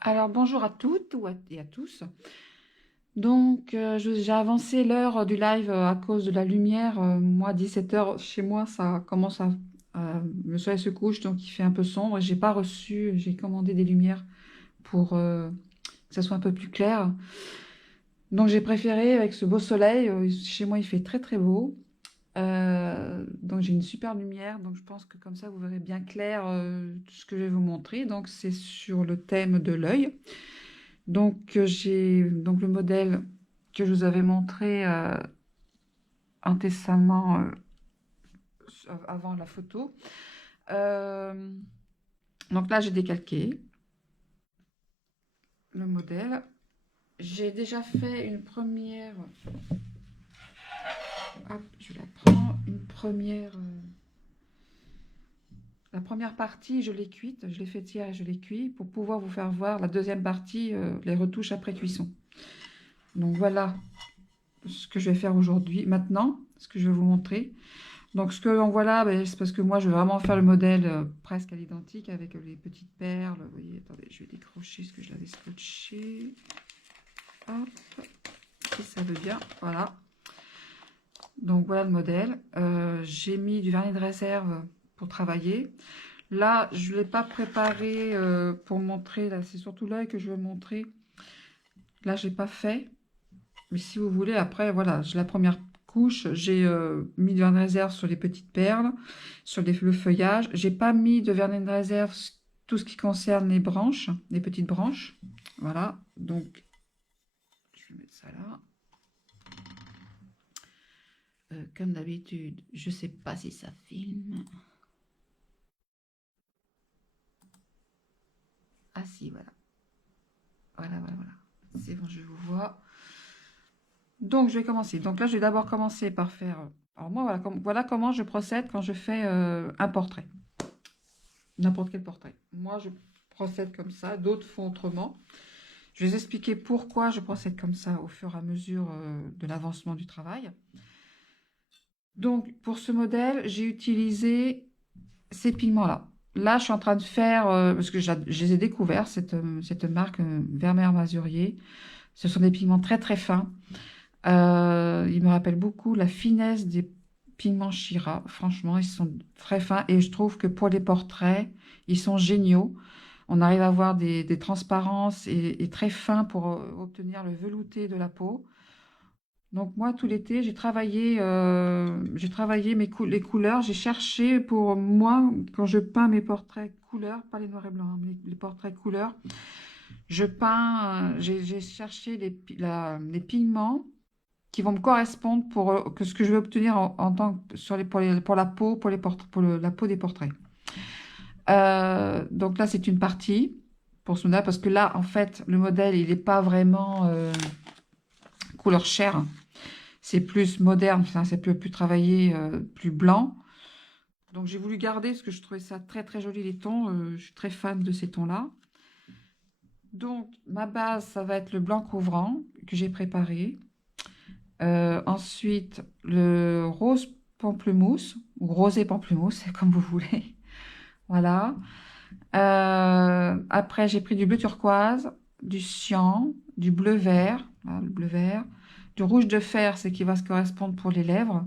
Alors bonjour à toutes et à tous. Donc j'ai avancé l'heure du live à cause de la lumière. Moi 17 h chez moi ça commence le soleil se couche donc il fait un peu sombre et j'ai pas reçu, j'ai commandé des lumières pour que ça soit un peu plus clair. Donc j'ai préféré avec ce beau soleil, chez moi il fait très très beau. Donc j'ai une super lumière, donc je pense que comme ça vous verrez bien clair tout ce que je vais vous montrer. Donc c'est sur le thème de l'œil. Donc, j'ai donc le modèle que je vous avais montré incessamment avant la photo. Euh, donc là, j'ai décalqué le modèle. J'ai déjà fait une première. Hop, je la prends. La première partie, je l'ai cuite. Je l'ai fait hier et je l'ai cuit pour pouvoir vous faire voir la deuxième partie, les retouches après cuisson. Donc voilà ce que je vais faire aujourd'hui. Maintenant, ce que je vais vous montrer. Donc ce que l'on voit là, ben, c'est parce que moi je vais vraiment faire le modèle presque à l'identique avec les petites perles. Vous voyez, attendez, je vais décrocher ce que je l'avais scotché. Hop, si ça veut bien, voilà. Donc voilà le modèle. J'ai mis du vernis de réserve pour travailler. Là, je ne l'ai pas préparé pour montrer, là c'est surtout l'œil que je veux montrer. Là, j'ai pas fait. Mais si vous voulez, après, voilà, j'ai la première couche, j'ai mis du vernis de réserve sur les petites perles, sur le feuillage. J'ai pas mis de vernis de réserve tout ce qui concerne les branches, les petites branches. Voilà, donc je vais mettre ça là. Comme d'habitude, je sais pas si ça filme. Ah si, voilà. Voilà, voilà, voilà. C'est bon, je vous vois. Donc, je vais commencer. Donc là, je vais d'abord commencer par faire... Alors moi, voilà comment je procède quand je fais un portrait. N'importe quel portrait. Moi, je procède comme ça. D'autres font autrement. Je vais vous expliquer pourquoi je procède comme ça au fur et à mesure de l'avancement du travail. Donc, pour ce modèle, j'ai utilisé ces pigments-là. Là, je suis en train de faire, parce que je les ai découverts, cette marque Vermeer Mazurier. Ce sont des pigments très très fins. Ils me rappellent beaucoup la finesse des pigments Chira. Franchement, ils sont très fins et je trouve que pour les portraits, ils sont géniaux. On arrive à avoir des transparences et très fins pour obtenir le velouté de la peau. Donc moi, tout l'été, j'ai travaillé les couleurs. J'ai cherché pour moi, quand je peins mes portraits couleurs, pas les noirs et blancs, hein, mais les portraits couleurs, je peins, j'ai cherché les pigments qui vont me correspondre pour que ce que je veux obtenir en tant que pour la peau, pour les portraits, la peau des portraits. Donc là, c'est une partie pour ce modèle parce que là, en fait, le modèle, il n'est pas vraiment couleur chair. C'est plus moderne, enfin, c'est plus travaillé, plus blanc. Donc j'ai voulu garder parce que je trouvais ça très très joli les tons. Je suis très fan de ces tons-là. Donc ma base, ça va être le blanc couvrant que j'ai préparé. Ensuite, le rose pamplemousse ou rosé pamplemousse, comme vous voulez. Voilà. Après, j'ai pris du bleu turquoise, du cyan, du bleu vert, voilà, le bleu vert, du rouge de fer, c'est qui va se correspondre pour les lèvres,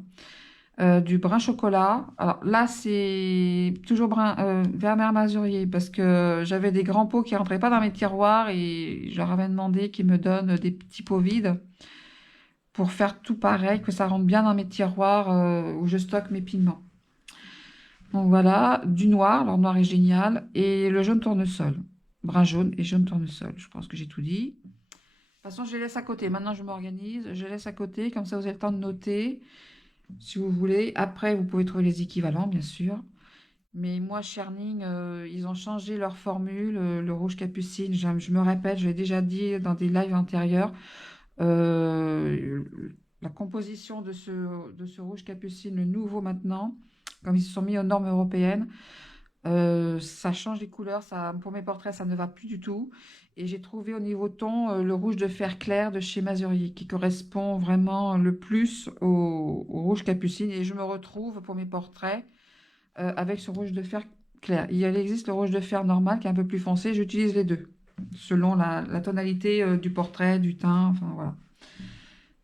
du brun chocolat. Alors là, c'est toujours brun, Vermeer Mazurier, parce que j'avais des grands pots qui rentraient pas dans mes tiroirs et je leur avais demandé qu'ils me donnent des petits pots vides pour faire tout pareil, que ça rentre bien dans mes tiroirs où je stocke mes pigments. Donc voilà, du noir, alors noir est génial, et le jaune tournesol. Brun jaune et jaune tournesol, je pense que j'ai tout dit. De toute façon, je les laisse à côté. Maintenant, je m'organise, je laisse à côté, comme ça vous avez le temps de noter, si vous voulez. Après, vous pouvez trouver les équivalents, bien sûr. Mais moi, Cherning, ils ont changé leur formule, le rouge capucine. Je me répète, je l'ai déjà dit dans des lives antérieurs. Euh, la composition de ce rouge capucine, le nouveau maintenant, comme ils se sont mis aux normes européennes, ça change les couleurs. Ça, pour mes portraits, ça ne va plus du tout. Et j'ai trouvé au niveau ton le rouge de fer clair de chez Mazurier qui correspond vraiment le plus au rouge capucine. Et je me retrouve pour mes portraits avec ce rouge de fer clair. Il existe le rouge de fer normal qui est un peu plus foncé. J'utilise les deux. selon la tonalité du portrait, du teint, enfin voilà.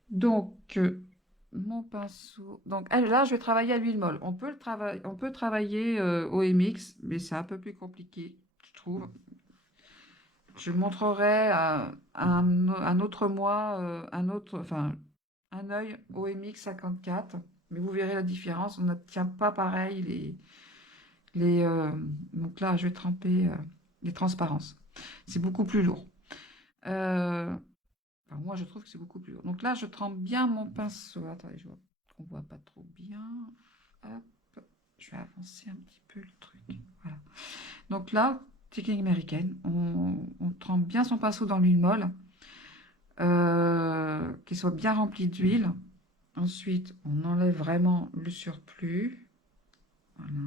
Donc, mon pinceau. Donc, là, je vais travailler à l'huile molle. On peut travailler au MX, mais c'est un peu plus compliqué, je trouve. Je montrerai un autre mois, enfin, un œil OMX 54. Mais vous verrez la différence. On n'obtient pas pareil donc là, je vais tremper les transparences. C'est beaucoup plus lourd. Enfin, moi, je trouve que c'est beaucoup plus lourd. Donc là, je trempe bien mon pinceau. Attendez, je vois qu'on voit pas trop bien. Hop, je vais avancer un petit peu le truc. Voilà. Donc là, technique américaine, on trempe bien son pinceau dans l'huile molle, qu'il soit bien rempli d'huile. Ensuite, on enlève vraiment le surplus. Voilà.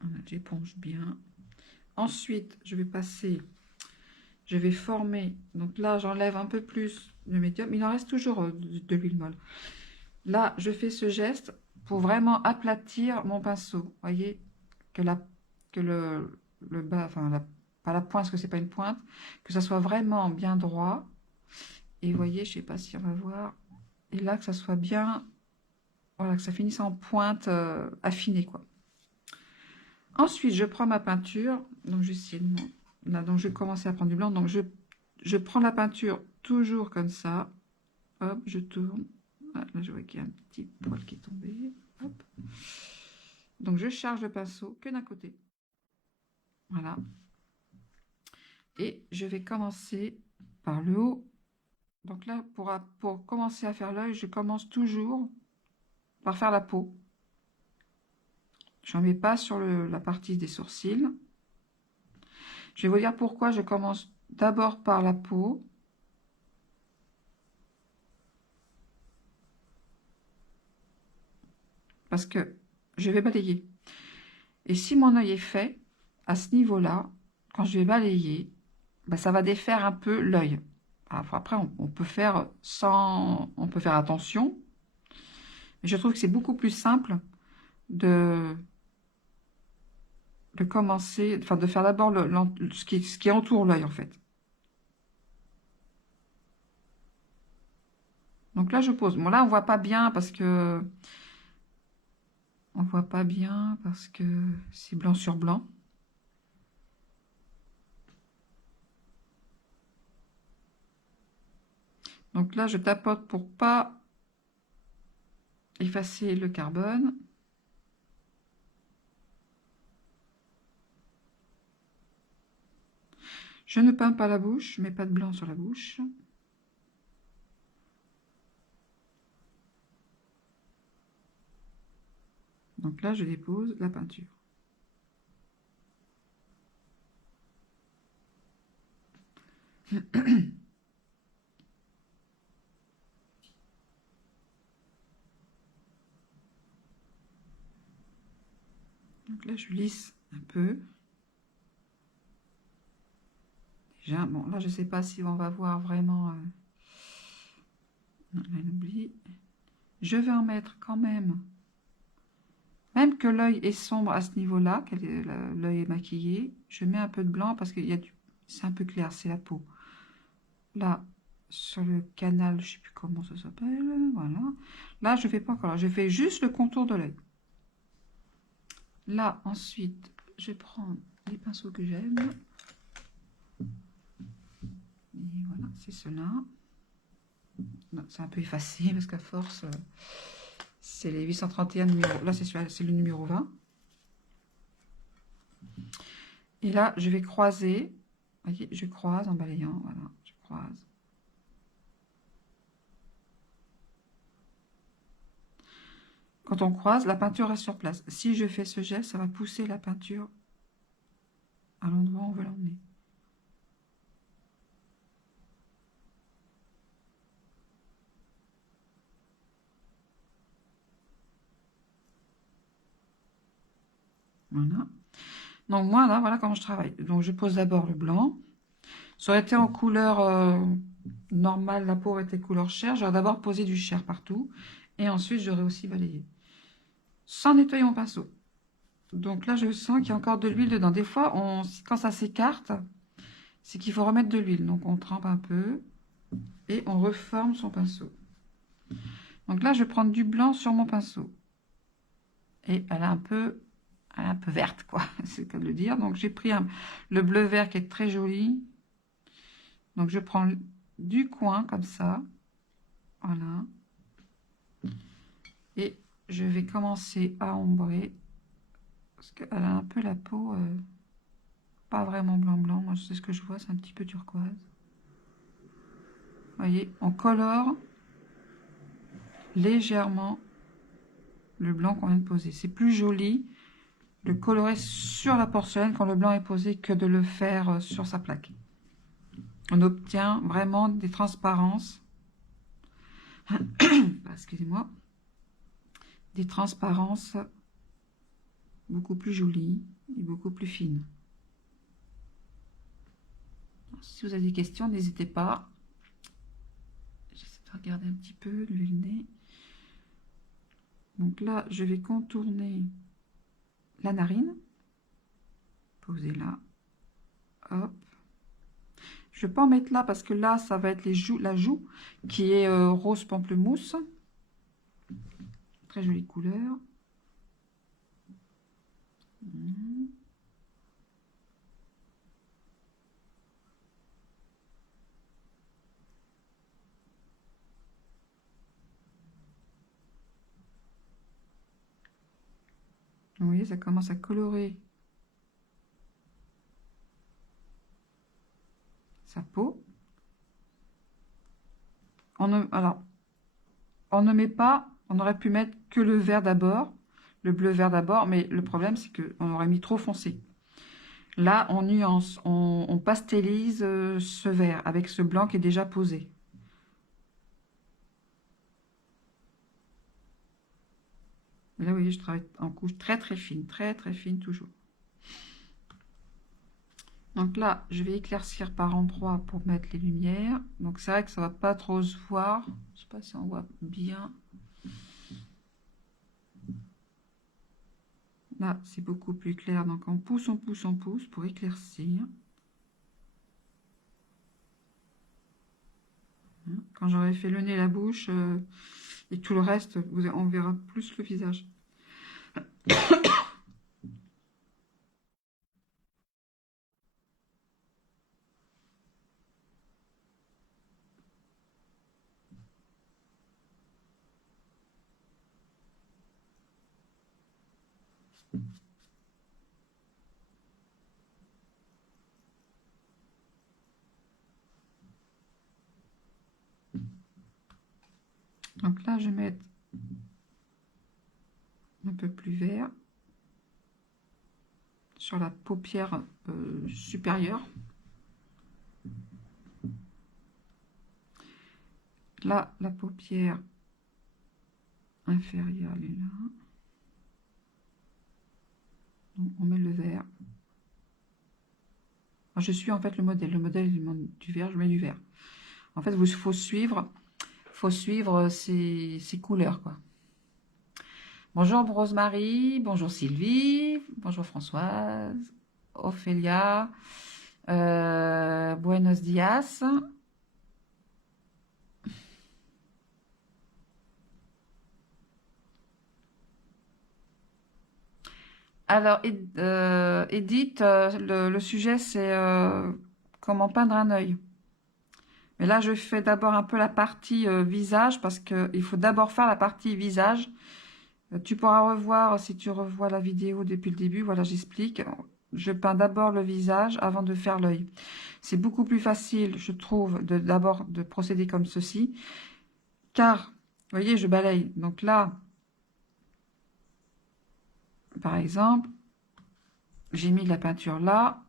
Voilà, j'éponge bien. Ensuite, je vais former. Donc là, j'enlève un peu plus de médium. Il en reste toujours de l'huile molle. Là, je fais ce geste pour vraiment aplatir mon pinceau. Vous voyez que le bas, enfin, pas la pointe, parce que c'est pas une pointe, que ça soit vraiment bien droit. Et vous voyez, je sais pas si on va voir. Et là, que ça soit bien, voilà, que ça finisse en pointe affinée, quoi. Ensuite, je prends ma peinture. Donc, je vais essayer là, donc je vais commencer à prendre du blanc. Donc, je prends la peinture toujours comme ça. Hop, je tourne. Ah, là, je vois qu'il y a un petit poil qui est tombé. Hop. Donc, je charge le pinceau que d'un côté. Voilà. Et je vais commencer par le haut. Donc là, pour commencer à faire l'œil, je commence toujours par faire la peau. Je n'en mets pas sur la partie des sourcils. Je vais vous dire pourquoi je commence d'abord par la peau. Parce que je vais balayer. Et si mon œil est fait, à ce niveau-là, quand je vais balayer, ben, ça va défaire un peu l'œil. Après, on peut faire on peut faire attention. Mais je trouve que c'est beaucoup plus simple de commencer, enfin de faire d'abord ce qui entoure l'œil en fait. Donc là, je pose. Bon, là, on voit pas bien parce que c'est blanc sur blanc. Donc là, je tapote pour pas effacer le carbone. Je ne peins pas la bouche, je mets pas de blanc sur la bouche. Donc là, je dépose la peinture. Donc là, je lisse un peu. Déjà, bon, là, je sais pas si on va voir vraiment... Non, là, on oublie. Je vais en mettre quand même. Même que l'œil est sombre à ce niveau-là, que l'œil est maquillé, je mets un peu de blanc parce que c'est un peu clair, c'est la peau. Là, sur le canal, je sais plus comment ça s'appelle, voilà. Là, je fais pas encore, je fais juste le contour de l'œil. Là, ensuite, je vais prendre les pinceaux que j'aime. Et voilà, c'est cela. C'est un peu effacé parce qu'à force, c'est les 831 numéros. Là, c'est le numéro 20. Et là, je vais croiser. Vous voyez, je croise en balayant. Voilà, je croise. Quand on croise, la peinture reste sur place. Si je fais ce geste, ça va pousser la peinture à l'endroit où on veut l'emmener. Voilà. Donc moi, là, voilà comment je travaille. Donc je pose d'abord le blanc. Ça aurait été en couleur normale, la peau aurait été couleur chair. J'aurais d'abord posé du chair partout. Et ensuite, j'aurais aussi balayé. Sans nettoyer mon pinceau. Donc là, je sens qu'il y a encore de l'huile dedans. Des fois, quand ça s'écarte, c'est qu'il faut remettre de l'huile. Donc on trempe un peu et on reforme son pinceau. Donc là, je vais prendre du blanc sur mon pinceau. Et elle est un peu verte, quoi. C'est le cas de le dire. Donc j'ai pris le bleu vert qui est très joli. Donc je prends du coin comme ça. Voilà. Et je vais commencer à ombrer. Parce qu'elle a un peu la peau pas vraiment blanc-blanc. Moi, c'est ce que je vois, c'est un petit peu turquoise. Vous voyez, on colore légèrement le blanc qu'on vient de poser. C'est plus joli de colorer sur la porcelaine quand le blanc est posé que de le faire sur sa plaque. On obtient vraiment des transparences. Excusez-moi. Des transparences beaucoup plus jolies et beaucoup plus fines. Si vous avez des questions, n'hésitez pas. J'essaie de regarder un petit peu, lever le nez. Donc là, je vais contourner la narine. Poser là. Hop. Je ne vais pas en mettre là parce que là, ça va être la joue qui est rose pamplemousse. Très jolie couleur. Vous voyez, ça commence à colorer sa peau. Alors, on ne met pas, on aurait pu mettre que le vert d'abord, le bleu vert d'abord, mais le problème c'est qu'on aurait mis trop foncé. Là, on nuance, on pastélise ce vert avec ce blanc qui est déjà posé. Et là, vous voyez, je travaille en couche très très fine toujours. Donc là, je vais éclaircir par endroits pour mettre les lumières. Donc c'est vrai que ça va pas trop se voir. Je sais pas si on voit bien. Là, c'est beaucoup plus clair. Donc on pousse pour éclaircir. Quand j'aurai fait le nez, la bouche et tout le reste, on verra plus le visage. Donc là, je vais mettre un peu plus vert sur la paupière supérieure. Là, la paupière inférieure, elle est là. Donc, on met le vert. Alors, je suis en fait le modèle. Le modèle il demande du vert, je mets du vert. En fait, il faut suivre ces couleurs, quoi. Bonjour Rosemary, bonjour Sylvie, bonjour Françoise, Ophélia, buenos dias. Alors, Edith, le sujet, c'est comment peindre un œil. Mais là, je fais d'abord un peu la partie visage, parce qu'il faut d'abord faire la partie visage. Tu pourras revoir, si tu revois la vidéo depuis le début, voilà, j'explique. Je peins d'abord le visage avant de faire l'œil. C'est beaucoup plus facile, je trouve, d'abord de procéder comme ceci. Car, vous voyez, je balaye. Donc là, par exemple, j'ai mis de la peinture là.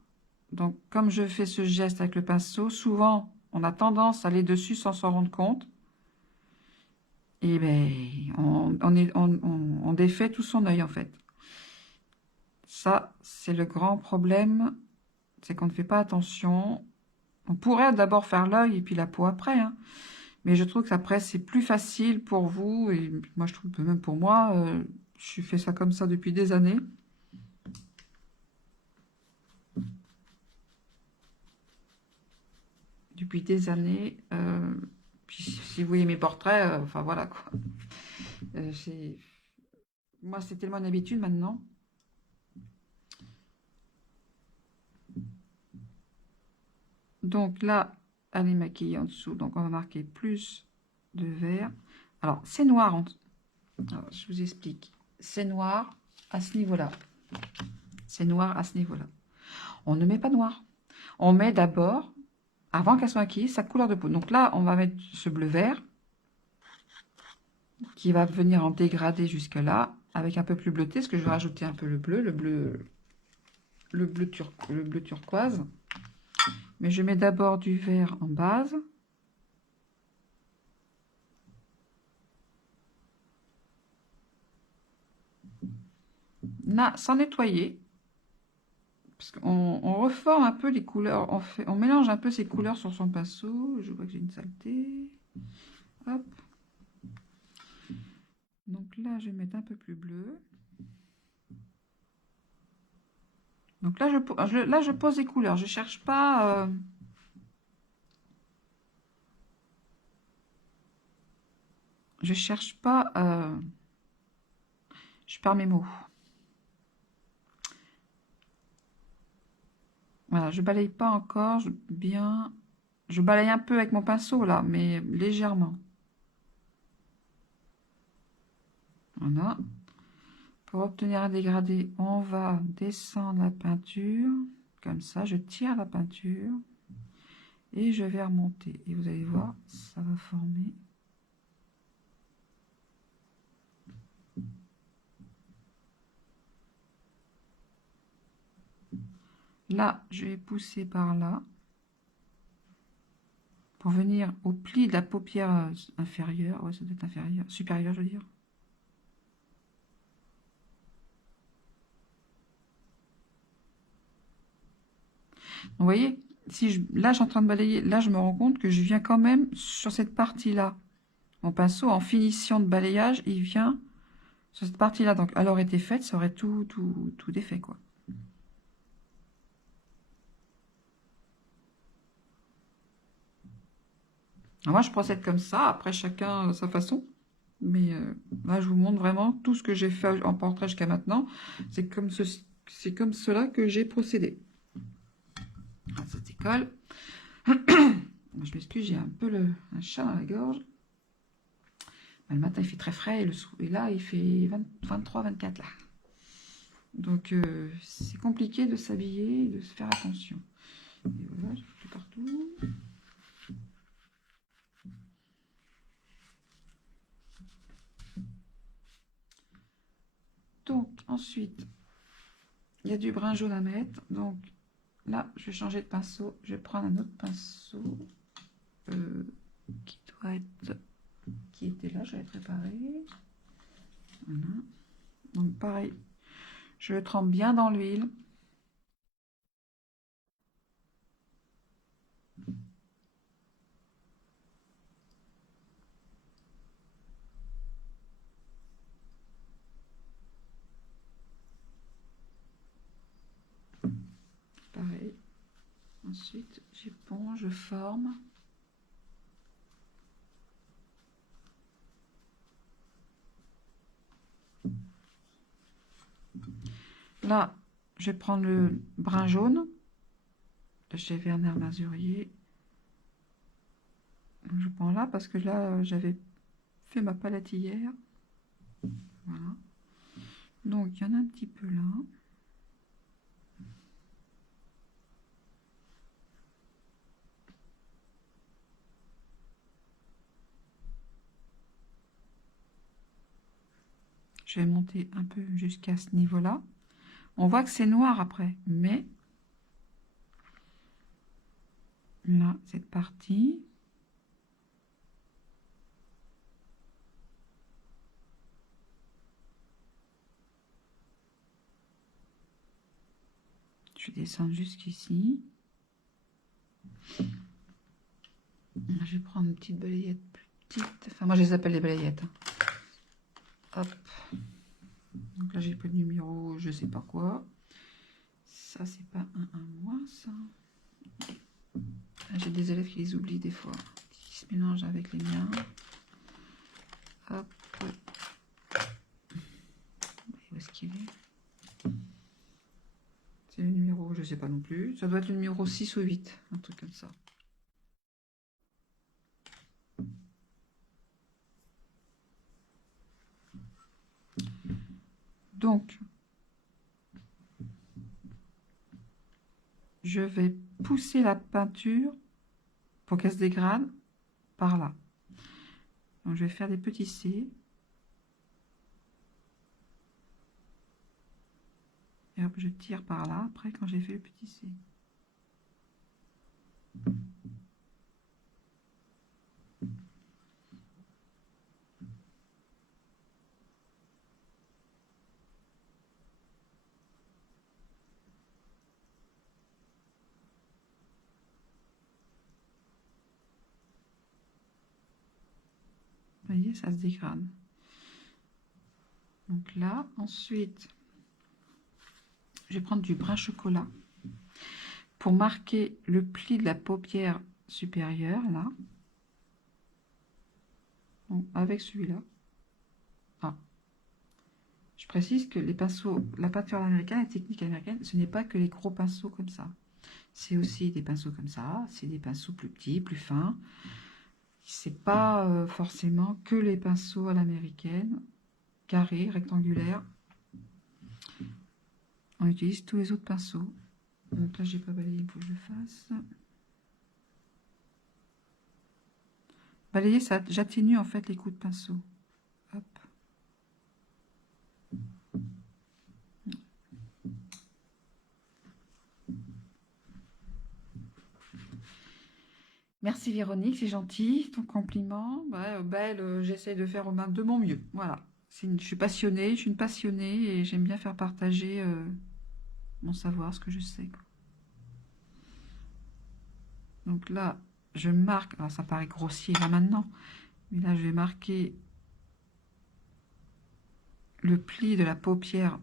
Donc, comme je fais ce geste avec le pinceau, souvent, on a tendance à aller dessus sans s'en rendre compte. Et ben, on défait tout son œil, en fait. Ça, c'est le grand problème, c'est qu'on ne fait pas attention. On pourrait d'abord faire l'œil et puis la peau après, hein. Mais je trouve qu'après, c'est plus facile pour vous. Et moi, je trouve que même pour moi, je fais ça comme ça depuis des années. depuis des années. Puis si vous voyez mes portraits, enfin voilà quoi. Moi, c'est tellement une habitude maintenant. Donc là, elle est maquillée en dessous. Donc on va marquer plus de vert. Alors, c'est noir. Alors, je vous explique. C'est noir à ce niveau-là. C'est noir à ce niveau-là. On ne met pas noir. On met d'abord, avant qu'elle soit maquillée, sa couleur de peau. Donc là, on va mettre ce bleu-vert qui va venir en dégradé jusque là, avec un peu plus bleuté, parce que je vais rajouter un peu le bleu turquoise. Mais je mets d'abord du vert en base. Là, sans nettoyer. Parce qu'on reforme un peu les couleurs. On mélange un peu ces couleurs sur son pinceau. Je vois que j'ai une saleté. Hop. Donc là, je vais mettre un peu plus bleu. Donc là, je pose les couleurs. Je cherche pas... je cherche pas... je perds mes mots. Voilà, je balaye pas encore. Bien... Je balaye un peu avec mon pinceau là, mais légèrement. Voilà. Pour obtenir un dégradé, on va descendre la peinture. Comme ça, je tire la peinture. Et je vais remonter. Et vous allez voir, ça va former. Là, je vais pousser par là. Pour venir au pli de la paupière inférieure. Ouais, ça doit être inférieur. Supérieur, je veux dire. Vous voyez, si là, je suis en train de balayer. Là, je me rends compte que je viens quand même sur cette partie-là. Mon pinceau, en finition de balayage, il vient sur cette partie-là. Donc, elle aurait été faite, ça aurait tout défait, quoi. Alors moi, je procède comme ça. Après, chacun sa façon. Mais là, je vous montre vraiment tout ce que j'ai fait en portrait jusqu'à maintenant. C'est comme cela que j'ai procédé. Ah, ça décolle. Je m'excuse, j'ai un peu un chat dans la gorge. Le matin, il fait très frais et là, il fait 23, 24 là. Donc, c'est compliqué de s'habiller et de se faire attention. Et voilà, je fais partout. Donc, ensuite, il y a du brun jaune à mettre. Donc, là, je vais changer de pinceau. Je vais prendre un autre pinceau qui doit être... qui était là, j'avais préparé. Voilà. Donc, pareil, je le trempe bien dans l'huile. Pareil. Ensuite, j'éponge, je forme. Là, je vais prendre le brun jaune de chez Werner Mazurier. Je prends là parce que là, j'avais fait ma palette hier. Voilà. Donc, il y en a un petit peu là. Je vais monter un peu jusqu'à ce niveau-là. On voit que c'est noir après, mais là, cette partie, je vais descendre jusqu'ici. Je vais prendre une petite balayette plus petite. Enfin, moi, je les appelle les balayettes. Hop. Donc là, j'ai pas de numéro, je sais pas quoi. Ça, c'est pas un moins, ça. J'ai des élèves qui les oublient des fois, qui se mélangent avec les miens. Hop. Où est-ce qu'il est? C'est le numéro, je ne sais pas non plus. Ça doit être le numéro 6 ou 8, un truc comme ça. Donc, je vais pousser la peinture pour qu'elle se dégrade par là. Donc, je vais faire des petits C. Et hop, je tire par là, après, quand j'ai fait le petit C. Vous voyez, ça se dégrade. Donc là, ensuite, je vais prendre du brun chocolat pour marquer le pli de la paupière supérieure, là. Donc, avec celui-là. Ah. Je précise que les pinceaux, la peinture américaine, la technique américaine, ce n'est pas que les gros pinceaux comme ça. C'est aussi des pinceaux comme ça, c'est des pinceaux plus petits, plus fins. C'est pas forcément que les pinceaux à l'américaine, carrés, rectangulaires. On utilise tous les autres pinceaux. Donc là, j'ai pas balayé, il faut que je le fasse. Balayer, ça, j'atténue en fait les coups de pinceau. Hop. Merci Véronique, c'est gentil, ton compliment. Ouais, belle, j'essaie de faire de mon mieux. Voilà. Je suis passionnée, je suis une passionnée et j'aime bien faire partager mon savoir, ce que je sais. Donc là, je marque, alors ça paraît grossier là maintenant, mais là je vais marquer le pli de la paupière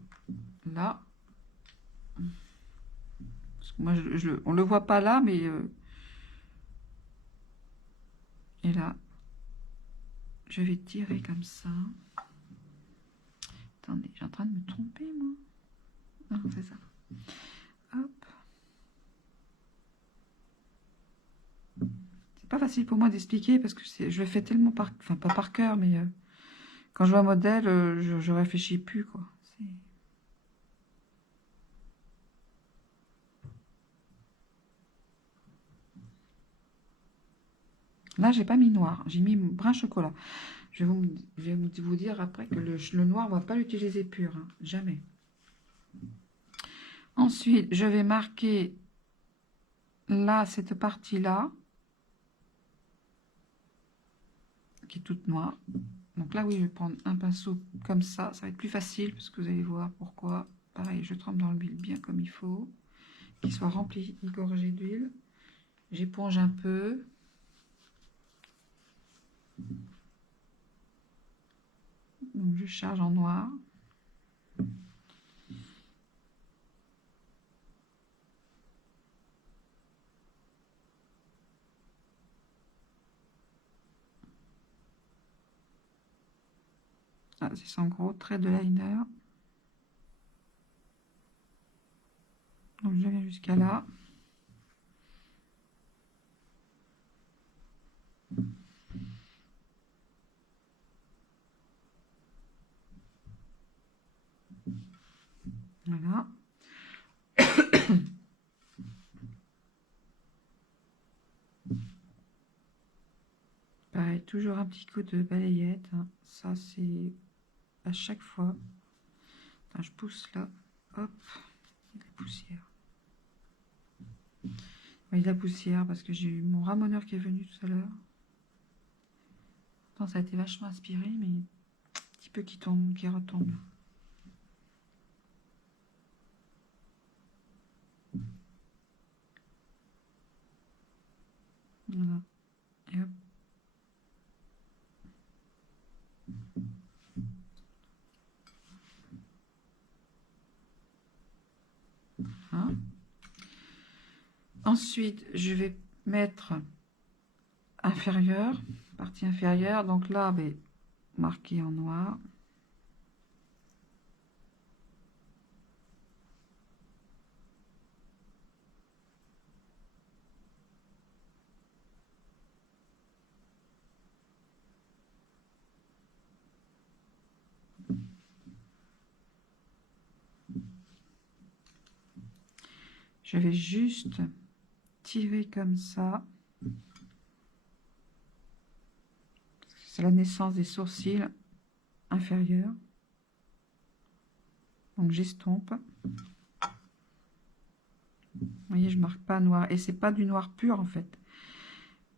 là. Parce que moi, on ne le voit pas là, mais... et là, je vais tirer comme ça. Attendez, j'ai en train de me tromper, moi. Non, c'est ça. Hop. C'est pas facile pour moi d'expliquer parce que je le fais tellement par... Enfin, pas par cœur, mais quand je vois un modèle, je réfléchis plus, quoi. Là, j'ai pas mis noir, j'ai mis brun chocolat. Je vais vous dire après que le noir, on va pas l'utiliser pur, hein, jamais. Ensuite, je vais marquer là, cette partie-là, qui est toute noire. Donc là, oui, je vais prendre un pinceau comme ça va être plus facile, parce que vous allez voir pourquoi. Pareil, je trempe dans l'huile bien comme il faut, qu'il soit rempli, égorgé d'huile. J'éponge un peu. Donc je charge en noir. Ah, c'est son gros trait de liner. Donc je viens jusqu'à là. Voilà. Pareil, toujours un petit coup de balayette, hein. Ça, c'est à chaque fois. Attends, je pousse là. Hop. Il y a de la poussière. Oui, de la poussière parce que j'ai eu mon ramoneur qui est venu tout à l'heure. Ça a été vachement aspiré, mais un petit peu qui tombe, qui retombe. Voilà. Et hop. Hein. Ensuite, je vais mettre inférieure, partie inférieure. Donc là, ben, marquer en noir. Je vais juste tirer comme ça. C'est la naissance des sourcils inférieurs. Donc j'estompe. Vous voyez, je marque pas noir. Et c'est pas du noir pur en fait.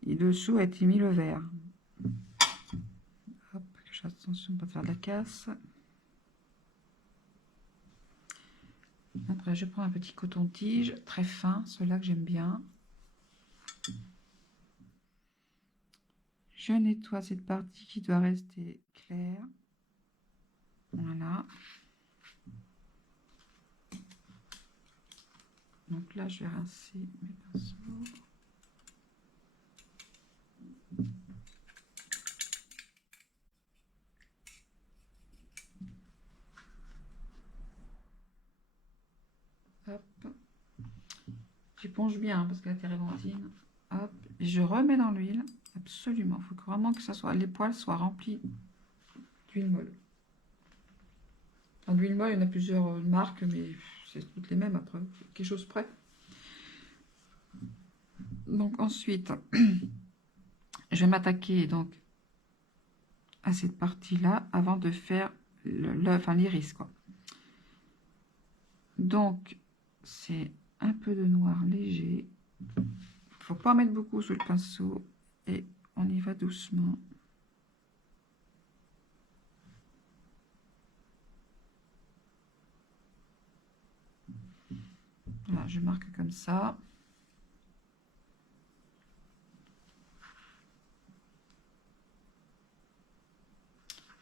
Et dessous a été mis le vert. Hop, que je fasse attention de ne pas faire de la casse. Après, je prends un petit coton-tige très fin, ceux-là que j'aime bien. Je nettoie cette partie qui doit rester claire. Voilà. Donc là, je vais rincer mes pinceaux. Hop. J'éponge bien parce que la térébenthine. Hop. Et je remets dans l'huile. Absolument. Il faut vraiment que ça soit, les poils soient remplis d'huile molle. D'huile molle, il y en a plusieurs marques, mais c'est toutes les mêmes après. Quelque chose près. Donc ensuite, je vais m'attaquer donc à cette partie-là avant de faire l'iris, quoi. Donc c'est un peu de noir léger. Il ne faut pas en mettre beaucoup sur le pinceau et on y va doucement. Voilà, je marque comme ça.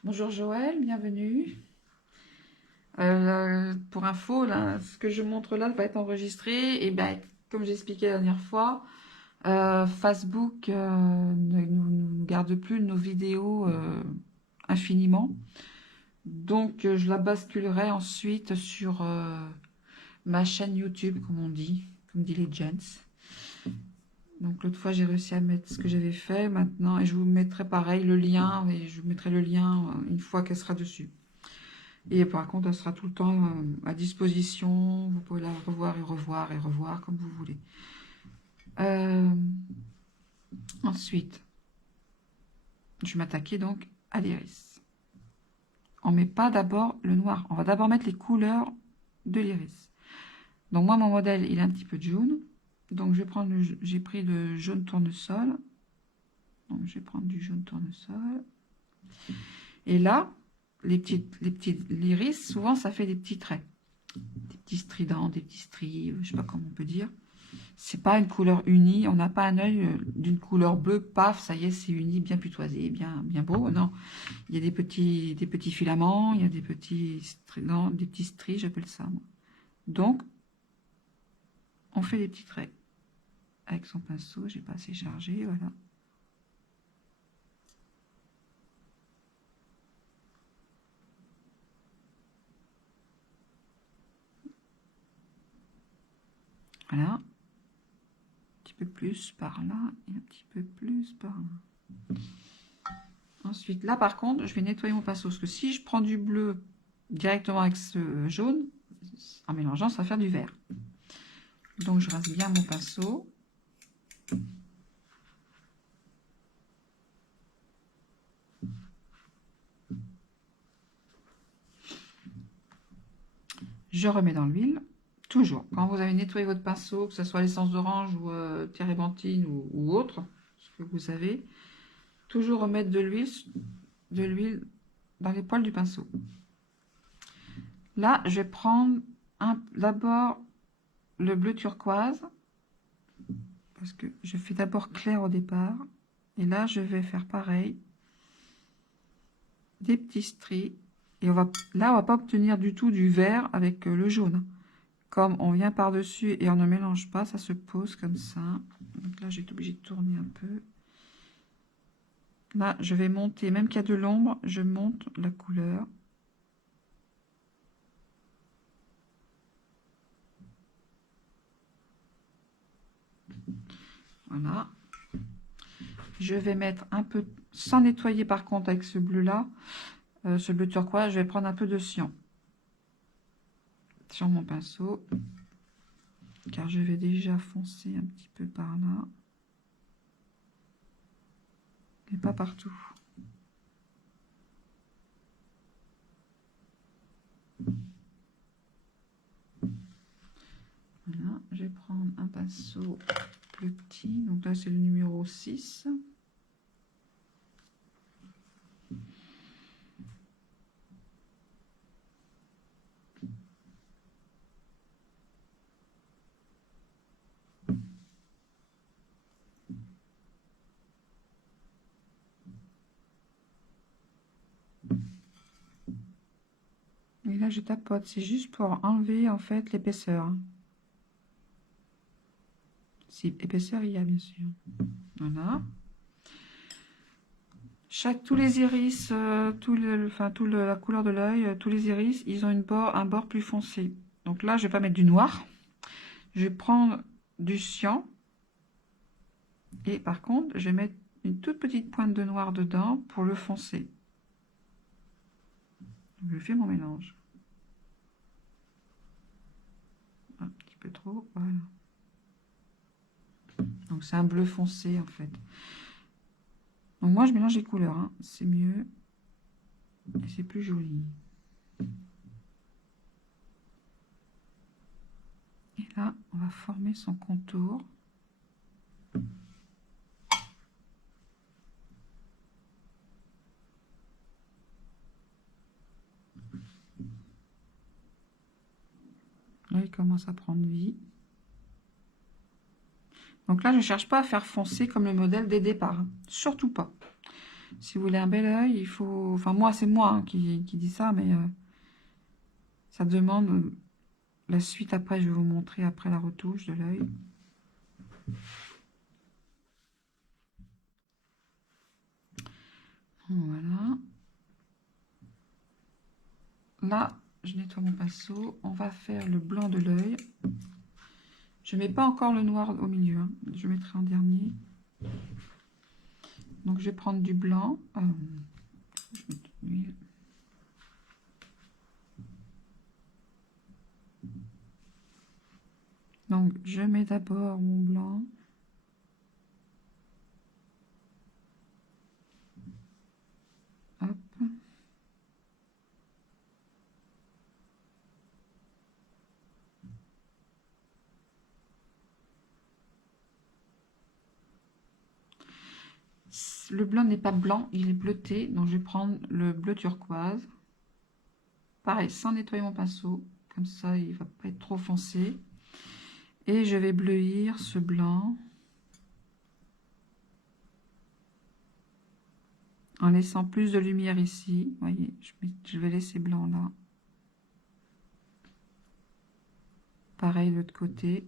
Bonjour Joël, bienvenue. Pour info, là, ce que je montre là va être enregistré. Et ben, comme j'expliquais la dernière fois, Facebook ne nous garde plus nos vidéos infiniment. Donc, je la basculerai ensuite sur ma chaîne YouTube, comme dit les gens. Donc, l'autre fois, j'ai réussi à mettre ce que j'avais fait maintenant. Et je vous mettrai pareil le lien. Et je vous mettrai le lien une fois qu'elle sera dessus. Et par contre, elle sera tout le temps à disposition. Vous pouvez la revoir et revoir et revoir comme vous voulez. Ensuite, je vais m'attaquer donc à l'iris. On ne met pas d'abord le noir. On va d'abord mettre les couleurs de l'iris. Donc moi, mon modèle, il a un petit peu de jaune. Donc je vais prendre j'ai pris le jaune tournesol. Donc je vais prendre du jaune tournesol. Et là, les petits l'iris, souvent ça fait des petits traits. Des petits stridents, des petits stries, je ne sais pas comment on peut dire. C'est pas une couleur unie, on n'a pas un œil d'une couleur bleue, paf, ça y est, c'est uni, bien putoisé, bien beau. Non, il y a des petits filaments, il y a des petits stridents, des petits stries, j'appelle ça. Moi. Donc, on fait des petits traits avec son pinceau, j'ai pas assez chargé, voilà. Voilà. Un petit peu plus par là et un petit peu plus par là. Ensuite, là par contre, je vais nettoyer mon pinceau parce que si je prends du bleu directement avec ce jaune, en mélangeant, ça va faire du vert. Donc, je rase bien mon pinceau. Je remets dans l'huile. Toujours, quand vous avez nettoyé votre pinceau, que ce soit l'essence d'orange ou térébenthine ou autre, ce que vous avez, toujours remettre de l'huile dans les poils du pinceau. Là, je vais prendre d'abord le bleu turquoise, parce que je fais d'abord clair au départ. Et là, je vais faire pareil, des petits stries. Et là, on va pas obtenir du tout du vert avec le jaune. comme on vient par-dessus et on ne mélange pas, ça se pose comme ça. Donc là, j'ai été obligée de tourner un peu. Là, je vais monter, même qu'il y a de l'ombre, je monte la couleur. Voilà. Je vais mettre un peu, sans nettoyer par contre avec ce bleu-là, ce bleu turquoise, je vais prendre un peu de cyan sur mon pinceau, car je vais déjà foncer un petit peu par là, mais pas partout. Voilà, je vais prendre un pinceau plus petit, donc là c'est le numéro 6. Et là je tapote, c'est juste pour enlever en fait l'épaisseur. Si épaisseur il y a bien sûr. Voilà. Tous les iris, la couleur de l'œil, tous les iris, ils ont un bord plus foncé. Donc là, je vais pas mettre du noir. Je vais prendre du cyan. Et par contre, je vais mettre une toute petite pointe de noir dedans pour le foncer. Donc, je fais mon mélange. Un petit peu trop, voilà. Donc c'est un bleu foncé en fait. Donc moi, je mélange les couleurs, hein. C'est mieux. Et c'est plus joli. Et là, on va former son contour. Là, il commence à prendre vie. Donc là, je ne cherche pas à faire foncer comme le modèle des départs. Hein. Surtout pas. Si vous voulez un bel œil, il faut... Enfin, moi, c'est moi hein, qui dis ça, mais ça demande... La suite, après, je vais vous montrer après la retouche de l'œil. Voilà. Là, je nettoie mon pinceau. On va faire le blanc de l'œil. Je ne mets pas encore le noir au milieu. Hein. Je mettrai en dernier. Donc, je vais prendre du blanc. Je mets de l'huile. Donc, je mets d'abord mon blanc. Hop. Le blanc n'est pas blanc, il est bleuté. Donc, je vais prendre le bleu turquoise. Pareil, sans nettoyer mon pinceau. Comme ça, il ne va pas être trop foncé. Et je vais bleuir ce blanc. En laissant plus de lumière ici. Vous voyez, je vais laisser blanc là. Pareil de l'autre côté.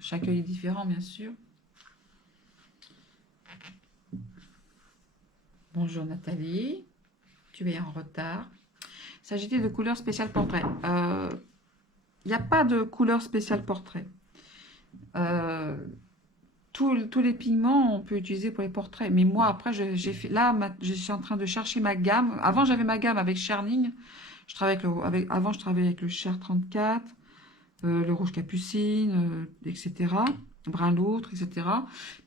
Chaque œil est différent, bien sûr. Bonjour Nathalie, tu es en retard. Il s'agissait de couleur spéciale portrait. Il n'y a pas de couleur spéciale portrait. Tous les pigments, on peut utiliser pour les portraits. Mais moi, après, j'ai fait. Là, je suis en train de chercher ma gamme. Avant, j'avais ma gamme avec Shining. Avant, je travaillais avec le Cher 34, le rouge capucine, etc. Brun loutre, etc.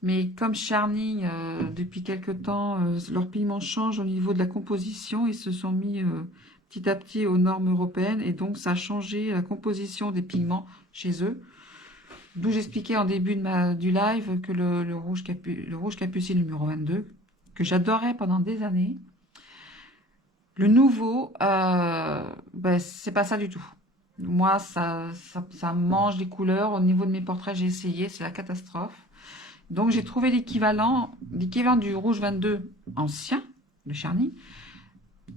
Mais comme Shining, depuis quelques temps, leurs pigments changent au niveau de la composition. Ils se sont mis petit à petit aux normes européennes. Et donc, ça a changé la composition des pigments chez eux. D'où j'expliquais en début du live que le rouge capucine numéro 22, que j'adorais pendant des années, le nouveau, ben, c'est pas ça du tout. Moi, ça mange les couleurs. Au niveau de mes portraits, j'ai essayé, c'est la catastrophe. Donc, j'ai trouvé l'équivalent du rouge 22 ancien, le Charny.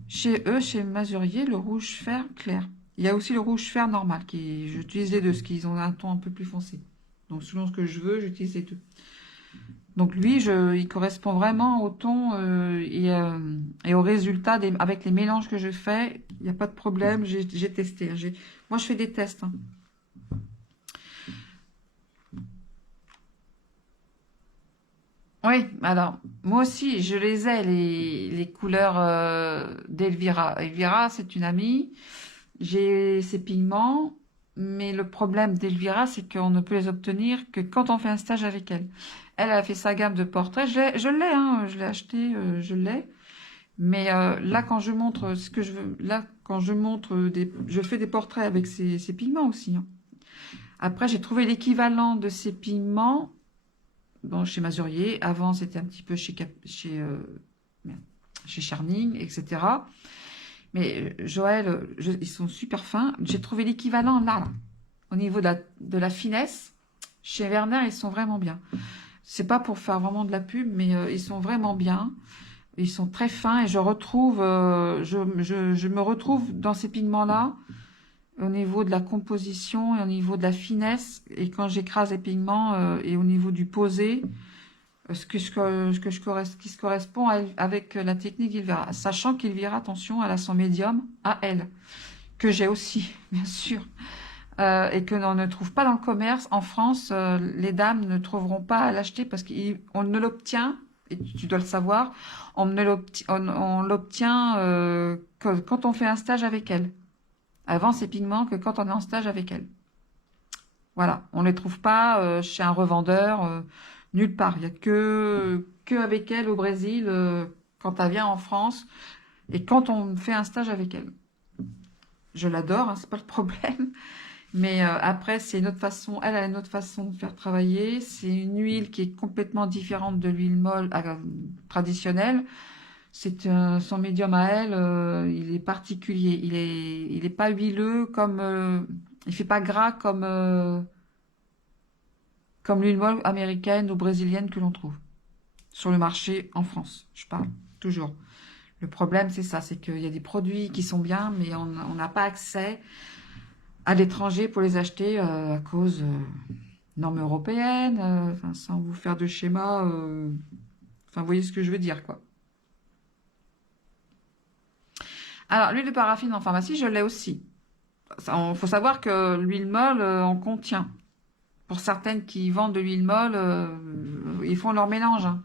Chez eux, chez Masurier, le rouge fer clair. Il y a aussi le rouge fer normal, j'utilise les deux, parce qu'ils ont un ton un peu plus foncé. Donc, selon ce que je veux, j'utilise les deux. Donc, lui, il correspond vraiment au ton et au résultat avec les mélanges que je fais. Il n'y a pas de problème, j'ai testé. Moi, je fais des tests. Hein. Oui, alors, moi aussi, je les ai, les couleurs d'Elvira. Elvira, c'est une amie. J'ai ses pigments, mais le problème d'Elvira, c'est qu'on ne peut les obtenir que quand on fait un stage avec elle. Elle a fait sa gamme de portraits. Je l'ai acheté, je l'ai. Mais là, quand je montre ce que je veux, là, quand je montre je fais des portraits avec ces pigments aussi. Hein. Après, j'ai trouvé l'équivalent de ces pigments. Bon, chez Masurier, avant c'était un petit peu chez Charning, etc. Mais Joël, ils sont super fins. J'ai trouvé l'équivalent là, au niveau de la finesse. Chez Werner, ils sont vraiment bien. C'est pas pour faire vraiment de la pub, mais ils sont vraiment bien. Ils sont très fins et je me retrouve dans ces pigments-là au niveau de la composition et au niveau de la finesse. Et quand j'écrase les pigments et au niveau du posé, qui se correspond avec la technique Elvira. Sachant qu'Elvira, attention, elle a son médium à elle, que j'ai aussi, bien sûr, et que l'on ne trouve pas dans le commerce. En France, les dames ne trouveront pas à l'acheter parce qu'on ne l'obtient, et tu dois le savoir, on l'obtient quand on fait un stage avec elle. Avant ces pigments que quand on est en stage avec elle. Voilà, on ne les trouve pas chez un revendeur, nulle part. Il n'y a que avec elle au Brésil, quand elle vient en France, et quand on fait un stage avec elle. Je l'adore, hein, c'est pas le problème. Mais après, c'est une autre façon. Elle a une autre façon de faire travailler. C'est une huile qui est complètement différente de l'huile molle traditionnelle. Son médium à elle, il est particulier. Il est pas huileux comme, il fait pas gras comme l'huile molle américaine ou brésilienne que l'on trouve sur le marché en France. Je parle toujours. Le problème, c'est ça, c'est qu'il y a des produits qui sont bien, mais on n'a pas accès à l'étranger pour les acheter à cause normes européennes, sans vous faire de schéma. Vous voyez ce que je veux dire, quoi. Alors, l'huile de paraffine en pharmacie, je l'ai aussi. Il faut savoir que l'huile molle en contient. Pour certaines qui vendent de l'huile molle, ils font leur mélange. Hein.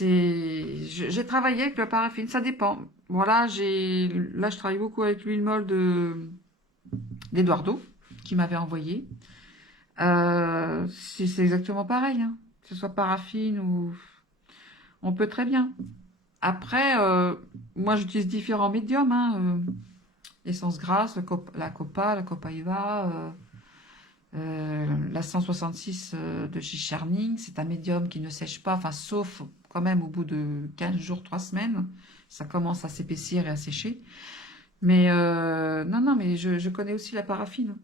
J'ai travaillé avec le paraffine, ça dépend. Voilà, là, je travaille beaucoup avec l'huile molle d'Eduardo, qui m'avait envoyé. C'est exactement pareil, hein. Que ce soit paraffine ou... On peut très bien. Après, moi, j'utilise différents médiums. Hein, essence grasse, la Copaiba, la 166 de chez Charning. C'est un médium qui ne sèche pas, enfin, sauf quand même au bout de 15 jours, 3 semaines. Ça commence à s'épaissir et à sécher. Mais non, mais je connais aussi la paraffine.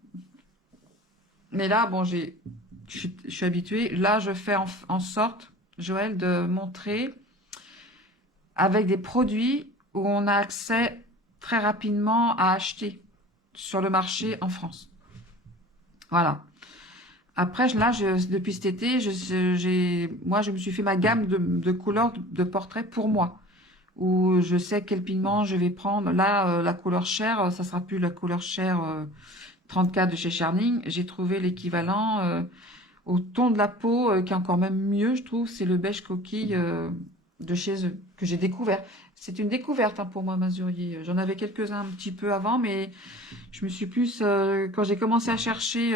Mais là, bon, je suis habituée. Là, je fais en sorte, Joël, de montrer avec des produits où on a accès très rapidement à acheter sur le marché en France. Voilà. Après, là, depuis cet été, moi, je me suis fait ma gamme de couleurs de portraits pour moi, où je sais quel pigment je vais prendre. Là, la couleur chair, ça sera plus la couleur chair 34 de chez Charning. J'ai trouvé l'équivalent au ton de la peau, qui est encore même mieux, je trouve, c'est le beige coquille de chez eux, que j'ai découvert. C'est une découverte hein, pour moi, Masurier. J'en avais quelques-uns un petit peu avant, mais je me suis plus... quand j'ai commencé à chercher,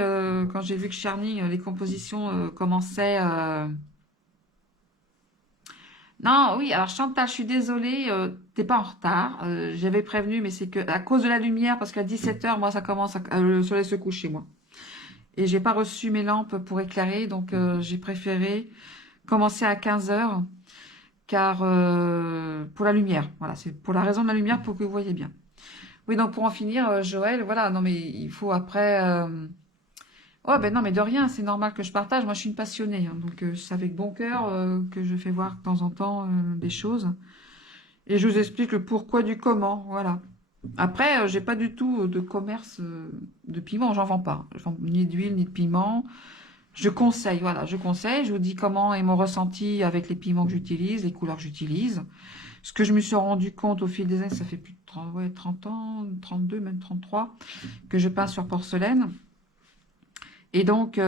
quand j'ai vu que Charning, les compositions commençaient... Non, oui, alors Chantal, je suis désolée, t'es pas en retard. J'avais prévenu, mais c'est que à cause de la lumière, parce qu'à 17h, moi, ça commence, le soleil se couche chez moi. Et j'ai pas reçu mes lampes pour éclairer, donc j'ai préféré commencer à 15h. Car pour la lumière, voilà, c'est pour la raison de la lumière pour que vous voyez bien. Oui, donc pour en finir, Joël, voilà, non mais il faut après... Ouais, ben non, mais de rien, c'est normal que je partage. Moi, je suis une passionnée, hein, donc c'est avec bon cœur que je fais voir de temps en temps des choses. Et je vous explique le pourquoi du comment, voilà. Après, j'ai pas du tout de commerce de piment, j'en vends pas. Je vends ni d'huile, ni de piment. Je conseille, voilà, je conseille. Je vous dis comment est mon ressenti avec les piments que j'utilise, les couleurs que j'utilise. Ce que je me suis rendu compte au fil des années, ça fait plus de 30, ouais, 30 ans, 32, même 33, que je peins sur porcelaine. Et donc,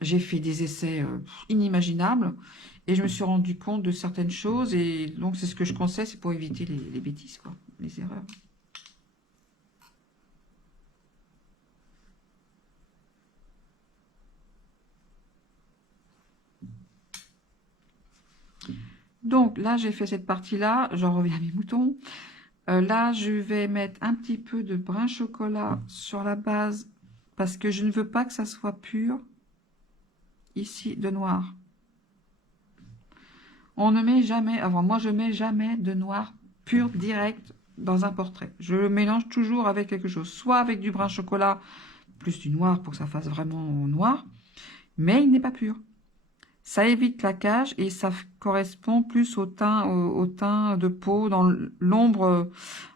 j'ai fait des essais inimaginables et je me suis rendu compte de certaines choses. Et donc, c'est ce que je conseille, c'est pour éviter les bêtises, quoi, les erreurs. Donc, là, j'ai fait cette partie-là. J'en reviens à mes moutons. Là, je vais mettre un petit peu de brun chocolat sur la base parce que je ne veux pas que ça soit pur. Ici, de noir. On ne met jamais, avant moi je mets jamais de noir pur direct dans un portrait. Je le mélange toujours avec quelque chose, soit avec du brun chocolat, plus du noir pour que ça fasse vraiment noir, mais il n'est pas pur. Ça évite la cage et ça correspond plus au teint de peau dans l'ombre.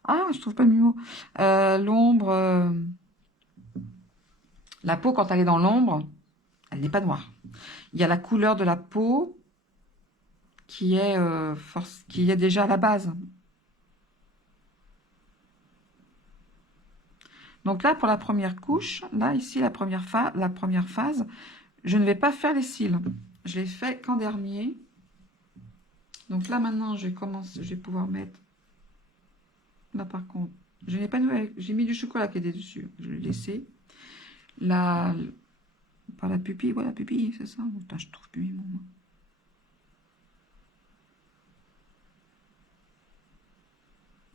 Ah, je trouve pas le mot. L'ombre, la peau quand elle est dans l'ombre, elle n'est pas noire. Il y a la couleur de la peau qui est déjà à la base. Donc là, pour la première couche, là, ici, la première phase, je ne vais pas faire les cils. Je les fais qu'en dernier. Donc là, maintenant, je vais pouvoir mettre... Là, par contre, je n'ai pas j'ai mis du chocolat qui est dessus. Je l'ai laissé. Là, par la pupille, voilà, la pupille, c'est ça. Putain, je trouve plus mes mots.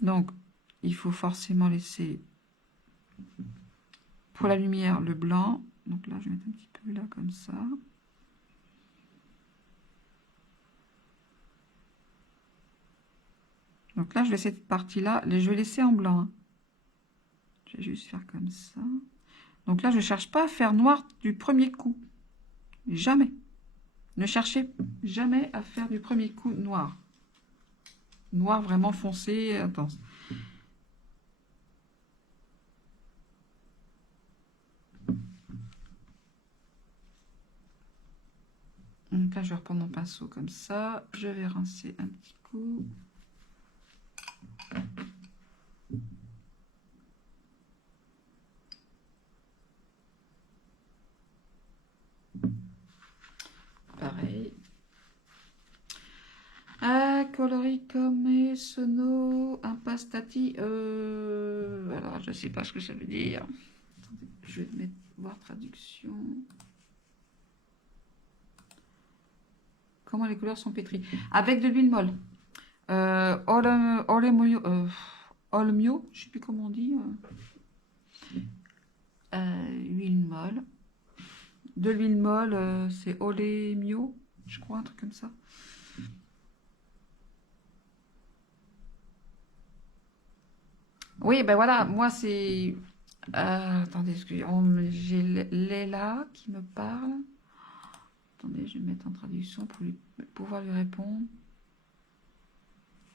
Donc, il faut forcément laisser, pour la lumière, le blanc. Donc là, je vais mettre un petit peu là, comme ça. Donc là, je vais cette partie-là, je vais laisser en blanc. Hein. Je vais juste faire comme ça. Donc là, je ne cherche pas à faire noir du premier coup. Jamais. Ne cherchez jamais à faire du premier coup noir. Noir vraiment foncé, intense. Donc là, je vais reprendre mon pinceau comme ça. Je vais rincer un petit coup. Pareil. Ah, coloris comme sono impastati. Alors, je ne sais pas ce que ça veut dire. Attendez, je vais mettre voir traduction. Comment les couleurs sont pétries? Avec de l'huile molle. Olmio, je ne sais plus comment on dit. Huile molle. De l'huile molle, c'est Olemio, je crois, un truc comme ça. Oui, ben voilà, moi c'est... attendez, j'ai Léla qui me parle. Attendez, je vais mettre en traduction pour pouvoir lui répondre.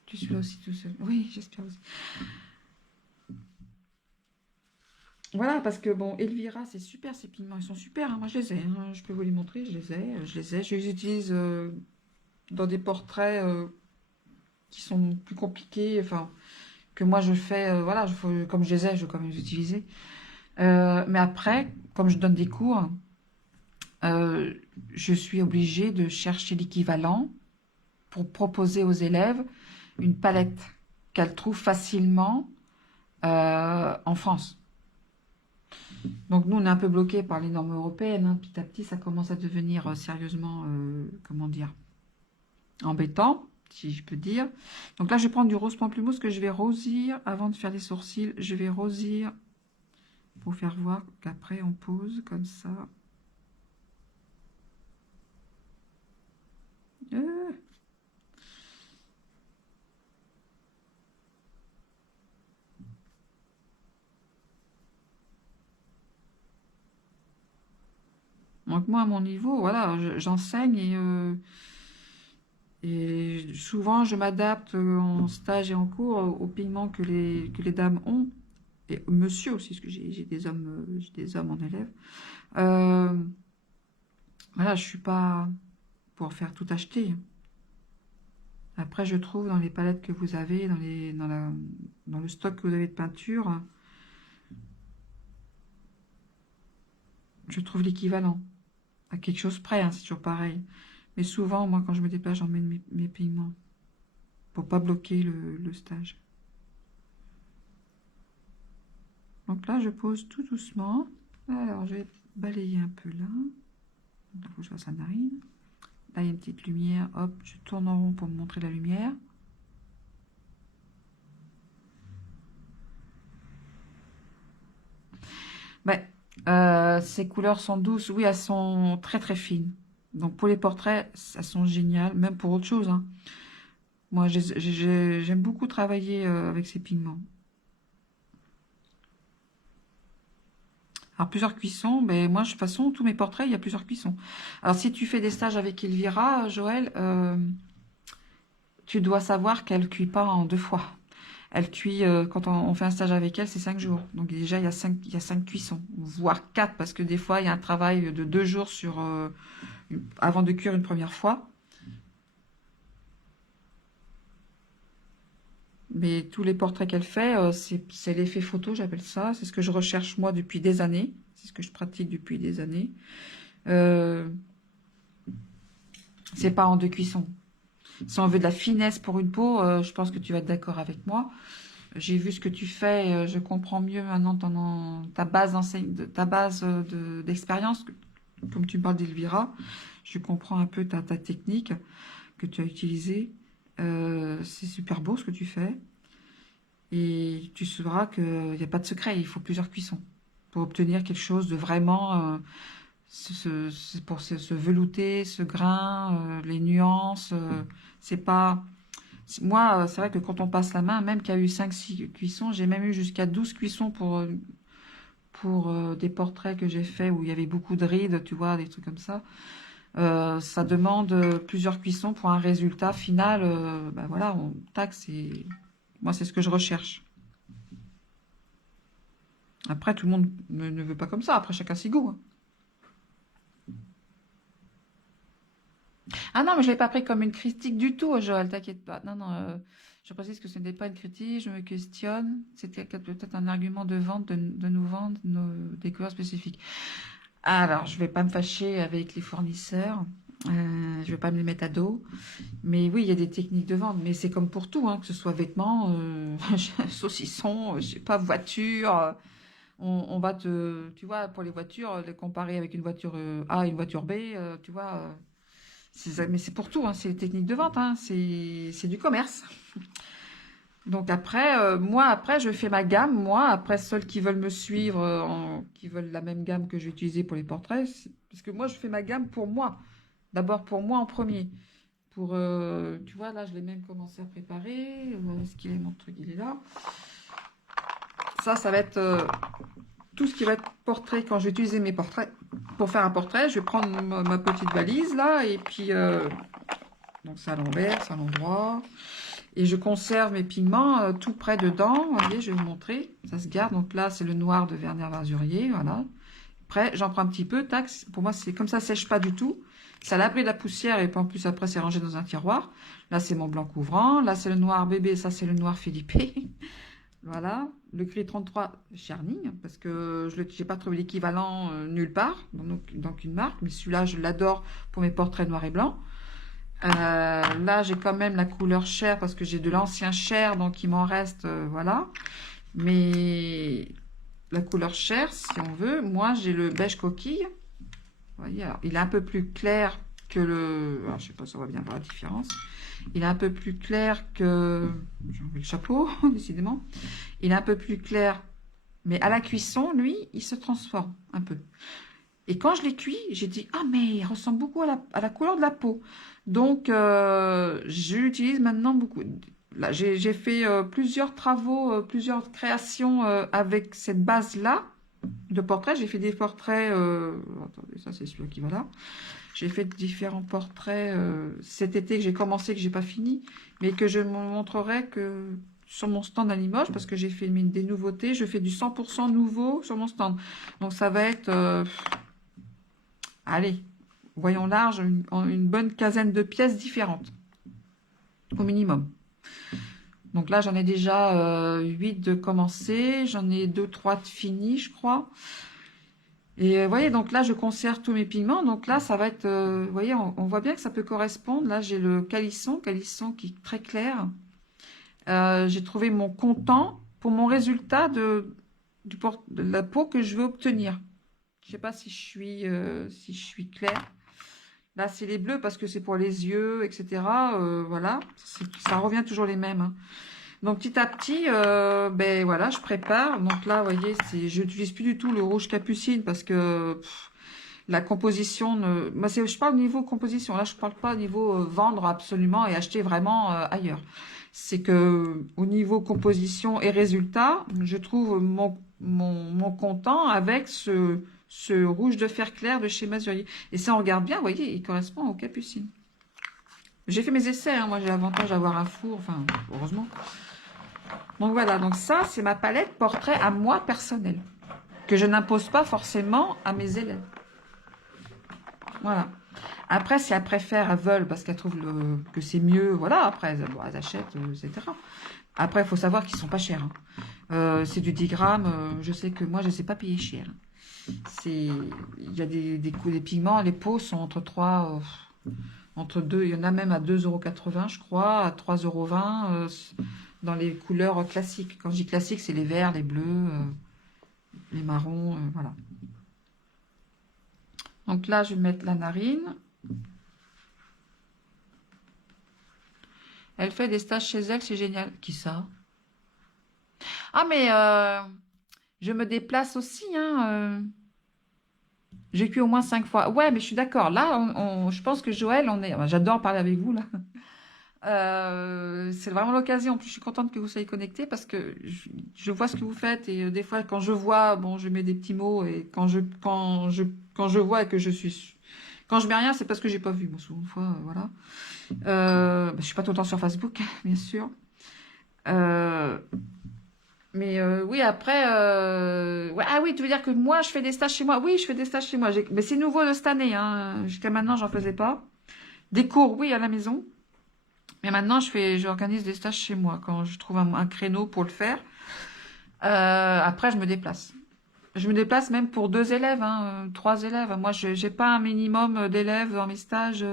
Tu suis là aussi tout seul. Oui, j'espère aussi. Voilà, parce que bon, Elvira, c'est super, ces pigments, ils sont super. Hein, moi, je les ai. Hein, je peux vous les montrer, je les ai. Je les utilise dans des portraits qui sont plus compliqués. Enfin, que moi je fais, voilà, comme je les ai, je veux quand même les utiliser. Mais après, comme je donne des cours, euh, je suis obligée de chercher l'équivalent pour proposer aux élèves une palette qu'elles trouvent facilement en France. Donc nous, on est un peu bloqué par les normes européennes. Hein. Petit à petit, ça commence à devenir sérieusement, comment dire, embêtant, si je peux dire. Donc là, je vais prendre du rose pamplemousse que je vais rosir avant de faire les sourcils. Je vais rosir pour faire voir qu'après on pose comme ça. Euh. Donc moi, à mon niveau, voilà, j'enseigne et souvent, je m'adapte en stage et en cours aux pigments que les dames ont. Et monsieur aussi, parce que j'ai des hommes en élève. Euh, voilà, je suis pas pour faire tout acheter. Après, je trouve dans les palettes que vous avez, dans le stock que vous avez de peinture, je trouve l'équivalent. À quelque chose près, hein, c'est toujours pareil. Mais souvent, moi, quand je me déplace, j'emmène mes pigments pour pas bloquer le stage. Donc là, je pose tout doucement. Alors, je vais balayer un peu là. Il faut que je fasse sa narine. Là, il y a une petite lumière. Hop, je tourne en rond pour me montrer la lumière. Ouais, ces couleurs sont douces. Oui, elles sont très très fines. Donc pour les portraits, elles sont géniales. Même pour autre chose, hein. Moi, j'aime beaucoup travailler avec ces pigments. Alors plusieurs cuissons, mais moi, de toute façon, tous mes portraits, il y a plusieurs cuissons. Alors si tu fais des stages avec Elvira, Joël, tu dois savoir qu'elle cuit pas en deux fois. Elle cuit, quand on fait un stage avec elle, c'est 5 jours. Donc déjà, il y a cinq cuissons, voire 4, parce que des fois, il y a un travail de 2 jours avant de cuire une première fois. Mais tous les portraits qu'elle fait, c'est l'effet photo, j'appelle ça. C'est ce que je recherche moi depuis des années. C'est ce que je pratique depuis des années. Euh, c'est pas en deux cuissons. Si on veut de la finesse pour une peau, je pense que tu vas être d'accord avec moi. J'ai vu ce que tu fais, je comprends mieux maintenant ta base d'expérience, comme tu me parles d'Elvira. Je comprends un peu ta technique que tu as utilisée. C'est super beau ce que tu fais. Et tu sauras qu'il n'y a pas de secret, il faut plusieurs cuissons pour obtenir quelque chose de vraiment, pour se velouter, ce grain, les nuances. C'est pas... Moi, c'est vrai que quand on passe la main, même qu'il y a eu 5 6 cuissons, j'ai même eu jusqu'à 12 cuissons pour des portraits que j'ai faits où il y avait beaucoup de rides, tu vois, des trucs comme ça. Ça demande plusieurs cuissons pour un résultat final. Ben voilà, tac, moi, c'est ce que je recherche. Après, tout le monde ne veut pas comme ça. Après, chacun ses goûts, hein. Ah non, mais je l'ai pas pris comme une critique du tout, Joël, t'inquiète pas. Non, non, je précise que ce n'est pas une critique, je me questionne. C'était peut-être un argument de vente, de nous vendre des couleurs spécifiques. Alors, je vais pas me fâcher avec les fournisseurs. Je vais pas me les mettre à dos. Mais oui, il y a des techniques de vente. Mais c'est comme pour tout, hein, que ce soit vêtements, saucisson, je sais pas, voiture. On va tu vois, pour les voitures, les comparer avec une voiture A et une voiture B, tu vois. Mais c'est pour tout, hein, c'est les techniques de vente, hein, c'est du commerce. Donc après, moi, après, je fais ma gamme. Moi, après, ceux qui veulent me suivre, qui veulent la même gamme que j'ai utilisée pour les portraits, parce que moi, je fais ma gamme pour moi. D'abord pour moi en premier. Tu vois, là, je l'ai même commencé à préparer. Est-ce qu'il est mon truc? Il est là. Ça va être tout ce qui va être portrait. Quand je vais utiliser mes portraits, pour faire un portrait, je vais prendre ma petite valise là, et puis donc c'est à l'envers, c'est à l'endroit. Et je conserve mes pigments tout près dedans. Vous voyez, je vais vous montrer. Ça se garde. Donc là, c'est le noir de Werner Verzurier. Voilà. Après, j'en prends un petit peu. Tac. Pour moi, c'est comme ça, sèche pas du tout. Ça à l'abri de la poussière. Et puis en plus, après, c'est rangé dans un tiroir. Là, c'est mon blanc couvrant. Là, c'est le noir bébé. Ça, c'est le noir Philippe. Voilà. Le gris 33 Charning. Parce que je n'ai pas trouvé l'équivalent nulle part. Dans une marque. Mais celui-là, je l'adore pour mes portraits noir et blanc. Là, j'ai quand même la couleur chair parce que j'ai de l'ancien chair, donc il m'en reste, voilà. Mais la couleur chair, si on veut, moi, j'ai le beige coquille. Vous voyez, alors, il est un peu plus clair que le... Alors, je sais pas si on va bien voir la différence. Il est un peu plus clair que... J'ai enlevé le chapeau, décidément. Il est un peu plus clair, mais à la cuisson, lui, il se transforme un peu. Et quand je l'ai cuit, j'ai dit, ah mais il ressemble beaucoup à la couleur de la peau. Donc, je l'utilise maintenant beaucoup. Là, j'ai fait plusieurs travaux, plusieurs créations avec cette base-là. de portraits. J'ai fait des portraits... attendez, ça c'est celui qui va là. J'ai fait différents portraits cet été que j'ai commencé, que j'ai pas fini, mais que je me montrerai que sur mon stand à Limoges, parce que j'ai fait des nouveautés. Je fais du 100% nouveau sur mon stand. Donc ça va être... allez, voyons large, une bonne quinzaine de pièces différentes, au minimum. Donc là, j'en ai déjà 8 de commencés, j'en ai 2-3 de finis, je crois. Et vous voyez, donc là, je conserve tous mes pigments. Donc là, ça va être, vous voyez, on voit bien que ça peut correspondre. Là, j'ai le calisson qui est très clair. J'ai trouvé mon content pour mon résultat de la peau que je veux obtenir. Je sais pas si je suis claire. Là, c'est les bleus parce que c'est pour les yeux, etc. Voilà, ça revient toujours les mêmes, hein. Donc petit à petit, ben voilà, je prépare. Donc là, vous voyez, je n'utilise plus du tout le rouge capucine parce que la composition, moi, je parle au niveau composition. Là, je parle pas au niveau vendre absolument et acheter vraiment ailleurs. C'est que au niveau composition et résultat, je trouve mon content avec ce rouge de fer clair de chez Mazurier. Et si on regarde bien, vous voyez, il correspond au capucine. J'ai fait mes essais, hein. Moi j'ai l'avantage d'avoir un four, enfin, heureusement. Donc voilà, donc ça, c'est ma palette portrait à moi personnelle, que je n'impose pas forcément à mes élèves. Voilà. Après, si elles préfèrent, elles veulent, parce qu'elles trouvent que c'est mieux, voilà, après, elles achètent, etc. Après, il faut savoir qu'ils sont pas chers, hein. C'est du 10 grammes, je sais que moi, je ne sais pas payer cher. Il y a des pigments, les pots sont entre 3, entre 2, il y en a même à 2,80 € je crois, à 3,20 € dans les couleurs classiques. Quand je dis classique, c'est les verts, les bleus, les marrons, voilà. Donc là, je vais mettre la narine. Elle fait des stages chez elle, c'est génial. Qui ça? Ah, mais je me déplace aussi, hein. J'ai cuit au moins 5 fois. Ouais, mais je suis d'accord. Là, je pense que Joël, j'adore parler avec vous, là. C'est vraiment l'occasion. En plus, je suis contente que vous soyez connectés parce que je vois ce que vous faites et des fois, quand je vois, bon, je mets des petits mots et quand je vois et que je suis, quand je mets rien, c'est parce que j'ai pas vu. Bon, souvent, une fois, voilà. Je suis pas tout le temps sur Facebook, bien sûr. Euh, mais oui, après, ouais, ah oui, tu veux dire que moi, je fais des stages chez moi? Oui, je fais des stages chez moi. Mais c'est nouveau de cette année, hein. Jusqu'à maintenant, j'en faisais pas. Des cours, oui, à la maison. Mais maintenant, j'organise des stages chez moi quand je trouve un créneau pour le faire. Après, je me déplace. Je me déplace même pour 2 élèves, hein, 3 élèves. Moi, je n'ai pas un minimum d'élèves dans mes stages.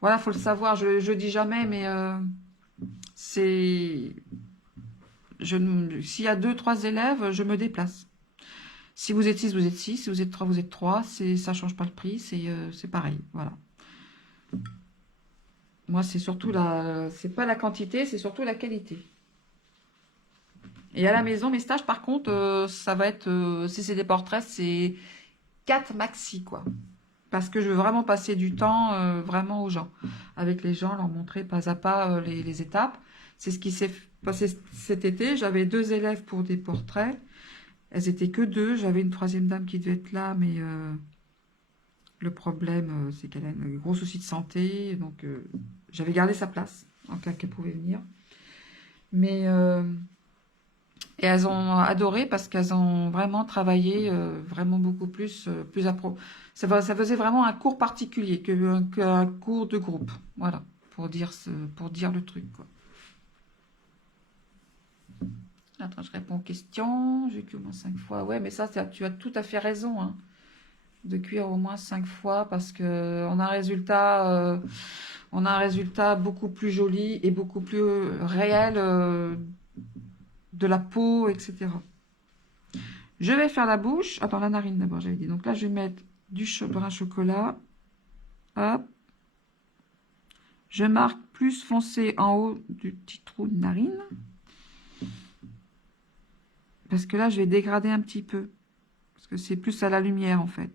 Voilà, faut le savoir. Je dis jamais, mais c'est, s'il y a 2, 3 élèves, je me déplace. Si vous êtes 6, vous êtes 6. Si vous êtes 3, vous êtes 3. Ça change pas le prix. C'est pareil. Voilà. Moi, c'est pas la quantité, c'est surtout la qualité. Et à la maison, mes stages, par contre, ça va être, si c'est des portraits, c'est 4 maxi, quoi. Parce que je veux vraiment passer du temps vraiment aux gens. Avec les gens, leur montrer pas à pas les étapes. C'est ce qui s'est passé cet été. J'avais 2 élèves pour des portraits. Elles étaient que 2. J'avais une 3e dame qui devait être là, mais le problème, c'est qu'elle a un gros souci de santé. Donc, j'avais gardé sa place en cas qu'elle pouvait venir. Mais... et elles ont adoré parce qu'elles ont vraiment travaillé vraiment beaucoup plus, ça faisait vraiment un cours particulier qu'un cours de groupe. Voilà, pour dire le truc, quoi. Attends, je réponds aux questions. J'ai cuit au moins 5 fois. Ouais, mais ça, tu as tout à fait raison, hein, de cuire au moins 5 fois parce que on a un résultat beaucoup plus joli et beaucoup plus réel de la peau, etc. Je vais faire la bouche. Attends, la narine d'abord, j'avais dit. Donc là, je vais mettre du brun chocolat. Hop. Je marque plus foncé en haut du petit trou de narine. Parce que là, je vais dégrader un petit peu. Parce que c'est plus à la lumière, en fait.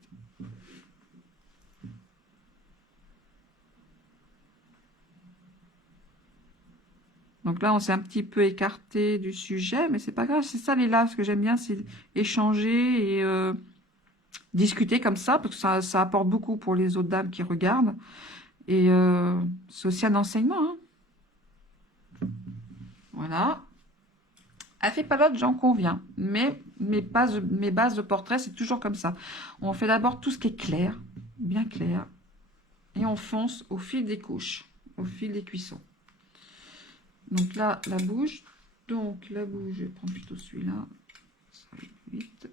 Donc là, on s'est un petit peu écarté du sujet, mais c'est pas grave. C'est ça les lives, ce que j'aime bien, c'est échanger et discuter comme ça, parce que ça apporte beaucoup pour les autres dames qui regardent. Et c'est aussi un enseignement, hein. Voilà. Elle fait pas l'autre, j'en conviens. Mais mes bases de portrait, c'est toujours comme ça. On fait d'abord tout ce qui est clair, bien clair. Et on fonce au fil des couches, au fil des cuissons. Donc là, la bouche. Donc la bouche, je vais prendre plutôt celui-là. Ça va aller plus vite.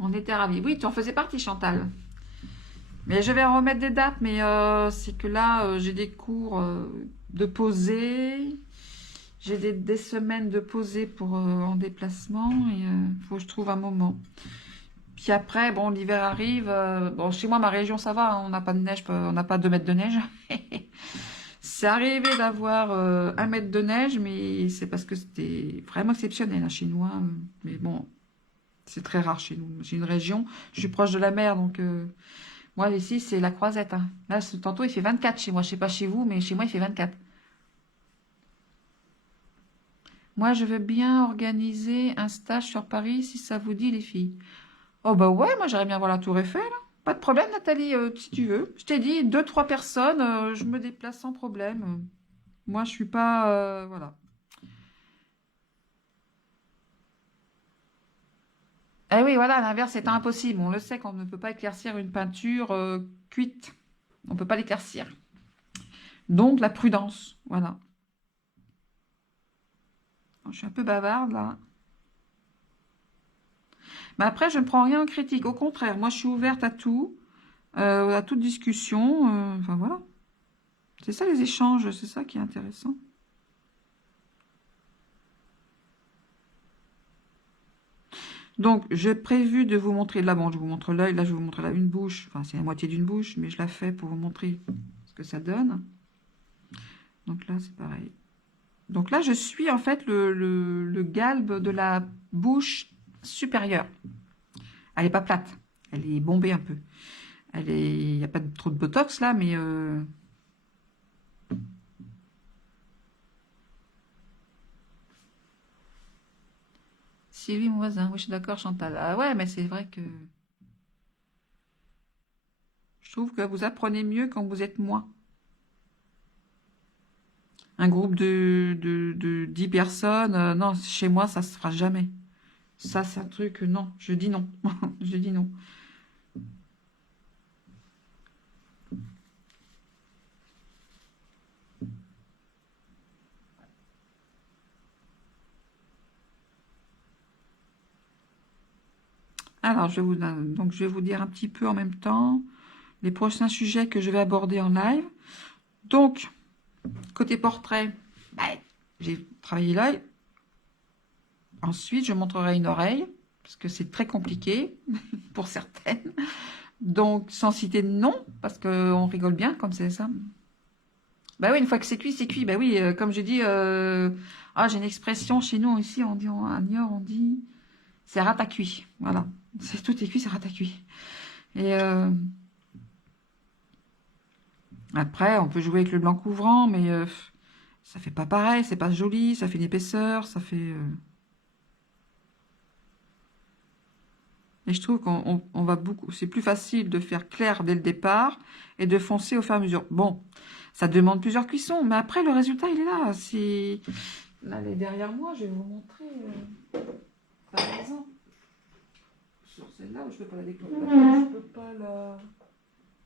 On était ravis. Oui, tu en faisais partie, Chantal. Mais je vais en remettre des dates, mais c'est que là, j'ai des cours de posée. J'ai des semaines de posée pour en déplacement et il faut que je trouve un moment. Puis après, bon, l'hiver arrive. Bon, chez moi, ma région, ça va, hein, on n'a pas de neige, on n'a pas 2 mètres de neige. C'est arrivé d'avoir 1 mètre de neige, mais c'est parce que c'était vraiment exceptionnel, hein, chez nous. Hein. Mais bon, c'est très rare chez nous. J'ai une région, je suis proche de la mer, donc moi, ici, c'est la croisette. Hein. Là, tantôt, il fait 24 chez moi. Je sais pas chez vous, mais chez moi, il fait 24. Moi, je veux bien organiser un stage sur Paris, si ça vous dit, les filles. Oh bah ouais, moi, j'aimerais bien voir la Tour Eiffel. Hein. Pas de problème, Nathalie, si tu veux. Je t'ai dit, 2-3 personnes, je me déplace sans problème. Moi, je suis pas... voilà. Eh oui, voilà, l'inverse est impossible. On le sait qu'on ne peut pas éclaircir une peinture cuite. On ne peut pas l'éclaircir. Donc, la prudence, voilà. Je suis un peu bavarde, là. Mais après, je ne prends rien en critique. Au contraire, moi, je suis ouverte à tout, à toute discussion. Enfin, voilà. C'est ça, les échanges. C'est ça qui est intéressant. Donc, j'ai prévu de vous montrer... Là, bon, je vous montre l'œil. Là, je vais vous montrer là une bouche. Enfin, c'est la moitié d'une bouche, mais je la fais pour vous montrer ce que ça donne. Donc là, c'est pareil. Donc là, je suis en fait le galbe de la bouche supérieure. Elle n'est pas plate. Elle est bombée un peu. Il n'y a pas trop de botox là, mais... Sylvie, mon voisin. Oui, je suis d'accord, Chantal. Ah ouais, mais c'est vrai que... Je trouve que vous apprenez mieux quand vous êtes moins. Un groupe de 10 personnes, non, chez moi, ça se fera jamais. Ça, c'est un truc, non, je dis non. Je dis non. Alors, donc, je vais vous dire un petit peu en même temps les prochains sujets que je vais aborder en live. Donc, côté portrait, bah, j'ai travaillé l'œil. Ensuite, je montrerai une oreille, parce que c'est très compliqué pour certaines. Donc, sans citer de nom, parce qu'on rigole bien comme c'est ça. Bah oui, une fois que c'est cuit, c'est cuit. Bah oui, comme je dis, j'ai une expression chez nous ici, on dit à Niort, on dit c'est rata cuit. Voilà, c'est tout est cuit, c'est rata cuit. Et après, on peut jouer avec le blanc couvrant, mais ça fait pas pareil, c'est pas joli, ça fait une épaisseur, ça fait. Et je trouve qu'on va beaucoup. C'est plus facile de faire clair dès le départ et de foncer au fur et à mesure. Bon, ça demande plusieurs cuissons, mais après le résultat il est là. Là, elle est derrière moi, je vais vous montrer. Par exemple, sur celle-là, je ne peux pas la décrocher. Je peux pas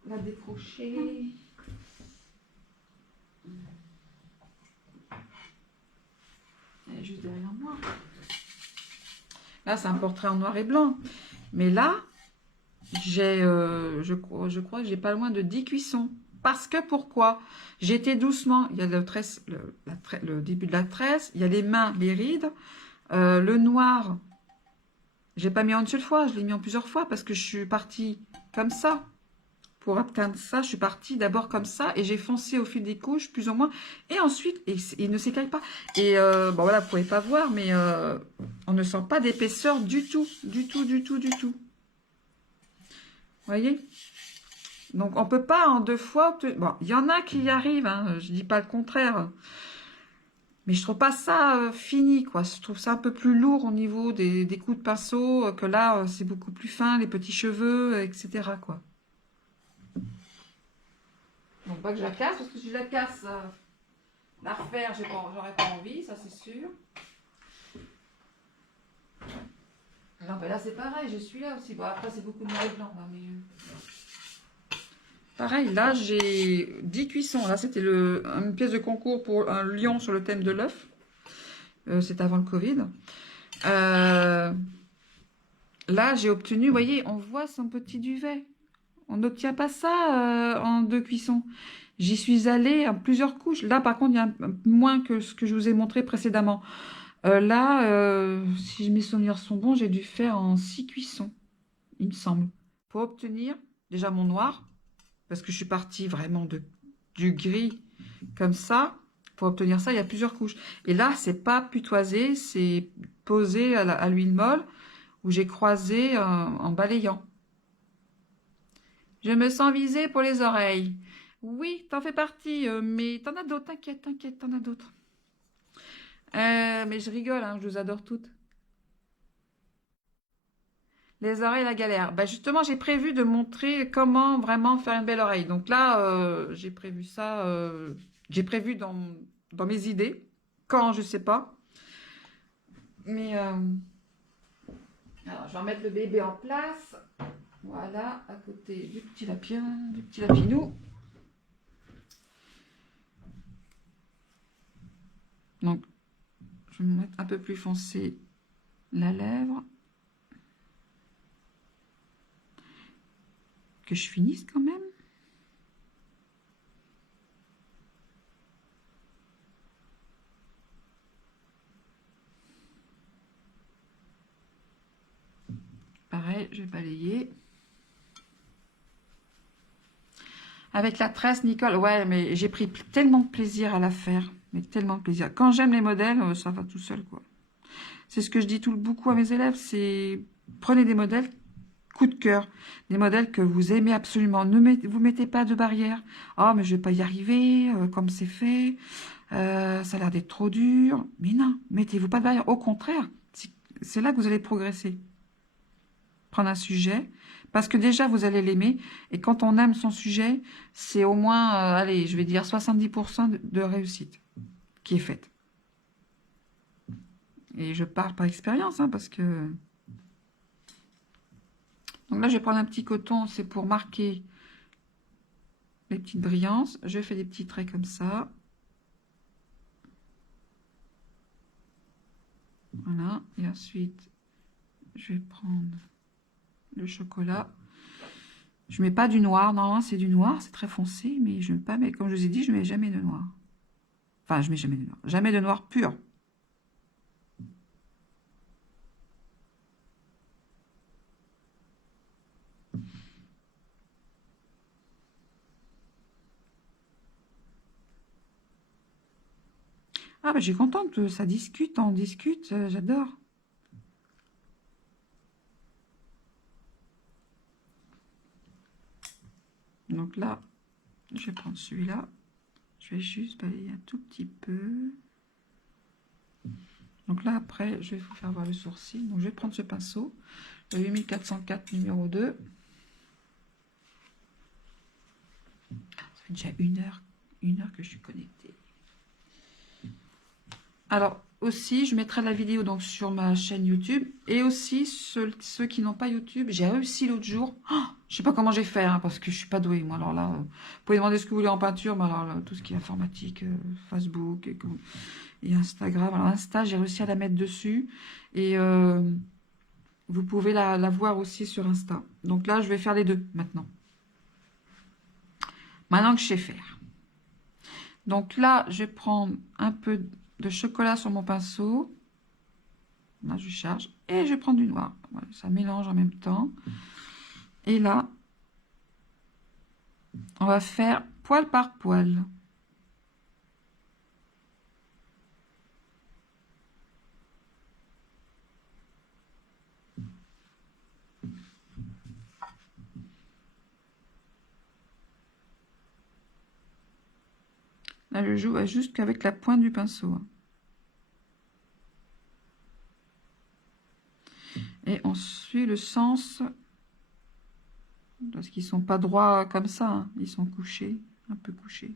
la décrocher. Elle est juste derrière moi. Là, c'est un portrait en noir et blanc. Mais là, je crois que j'ai pas loin de 10 cuissons. Parce que pourquoi? J'étais doucement. Il y a le début de la tresse. Il y a les mains, les rides. Le noir, j'ai pas mis en une seule fois. Je l'ai mis en plusieurs fois parce que je suis partie comme ça. Pour atteindre ça, je suis partie d'abord comme ça. Et j'ai foncé au fil des couches, plus ou moins. Et ensuite, il ne s'écaille pas. Et bon voilà, vous pouvez pas voir, mais on ne sent pas d'épaisseur du tout. Du tout, du tout, du tout. Vous voyez? Donc, on peut pas en 2 fois... Bon, il y en a qui y arrivent, hein, je dis pas le contraire. Mais je trouve pas ça fini, quoi. Je trouve ça un peu plus lourd au niveau des coups de pinceau, que là, c'est beaucoup plus fin, les petits cheveux, etc., quoi. Donc, pas que je la casse, parce que si je la casse, la refaire, j'aurais pas envie, ça c'est sûr. Non, ben là, c'est pareil, j'ai celui-là aussi. Bon, après, c'est beaucoup de noir et blanc, là, mais... Pareil, là, j'ai 10 cuissons. Là, c'était une pièce de concours pour un lion sur le thème de l'œuf. C'était avant le Covid. Là, j'ai obtenu, vous voyez, on voit son petit duvet. On n'obtient pas ça en 2 cuissons. J'y suis allée en plusieurs couches. Là, par contre, il y a moins que ce que je vous ai montré précédemment. Là, si mes souvenirs sont bons, j'ai dû faire en 6 cuissons, il me semble. Pour obtenir déjà mon noir, parce que je suis partie vraiment du gris comme ça. Pour obtenir ça, il y a plusieurs couches. Et là, c'est pas putoisé, c'est posé à l'huile molle, où j'ai croisé en balayant. Je me sens visée pour les oreilles. Oui, t'en fais partie, mais t'en as d'autres, t'inquiète, t'inquiète, t'en as d'autres. Mais je rigole, hein, je vous adore toutes. Les oreilles, la galère. Bah justement, j'ai prévu de montrer comment vraiment faire une belle oreille. Donc là, j'ai prévu ça, j'ai prévu dans mes idées. Quand, je sais pas. Mais alors, je vais remettre le bébé en place. Voilà, à côté du petit lapin, du petit lapinou. Donc, je vais me mettre un peu plus foncé la lèvre. Que je finisse quand même. Pareil, je vais balayer. Avec la tresse, Nicole, ouais, mais j'ai pris tellement de plaisir à la faire. Mais tellement de plaisir. Quand j'aime les modèles, ça va tout seul, quoi. C'est ce que je dis beaucoup à mes élèves, c'est prenez des modèles coup de cœur. Des modèles que vous aimez absolument. Ne vous mettez pas de barrière. Oh, mais je vais pas y arriver, comme c'est fait. Ça a l'air d'être trop dur. Mais non, mettez-vous pas de barrière. Au contraire, c'est là que vous allez progresser. Prendre un sujet, parce que déjà, vous allez l'aimer. Et quand on aime son sujet, c'est au moins, allez, je vais dire 70% de réussite qui est faite. Et je parle par expérience, hein, parce que... Donc là, je vais prendre un petit coton, c'est pour marquer les petites brillances. Je fais des petits traits comme ça. Voilà. Et ensuite, je vais prendre le chocolat. Je mets pas du noir. Normalement, c'est du noir. C'est très foncé, mais je ne mets pas. Mais comme je vous ai dit, je mets jamais de noir. Enfin, je mets jamais de noir. Jamais de noir pur. Ah, bah, je suis contente. Ça discute, on discute. J'adore. Donc là, je vais prendre celui-là. Je vais juste balayer un tout petit peu. Donc là, après, je vais vous faire voir le sourcil. Donc, je vais prendre ce pinceau, le 8404 numéro 2. Ça fait déjà une heure que je suis connectée. Alors, aussi, je mettrai la vidéo donc sur ma chaîne YouTube. Et aussi, ceux qui n'ont pas YouTube, j'ai réussi l'autre jour. Oh, je sais pas comment j'ai fait, hein, parce que je suis pas douée, moi. Alors là, vous pouvez demander ce que vous voulez en peinture, mais alors là, tout ce qui est informatique, Facebook et Instagram. Alors, Insta, j'ai réussi à la mettre dessus. Et vous pouvez la voir aussi sur Insta. Donc là, je vais faire les deux maintenant. Maintenant que je sais faire. Donc là, je vais prendre un peu de chocolat sur mon pinceau. Là, je charge. Et je vais prendre du noir. Voilà, ça mélange en même temps. Et là, on va faire poil par poil. Là, je joue juste qu'avec la pointe du pinceau. Hein. Et on suit le sens. Parce qu'ils sont pas droits comme ça. Hein. Ils sont couchés, un peu couchés.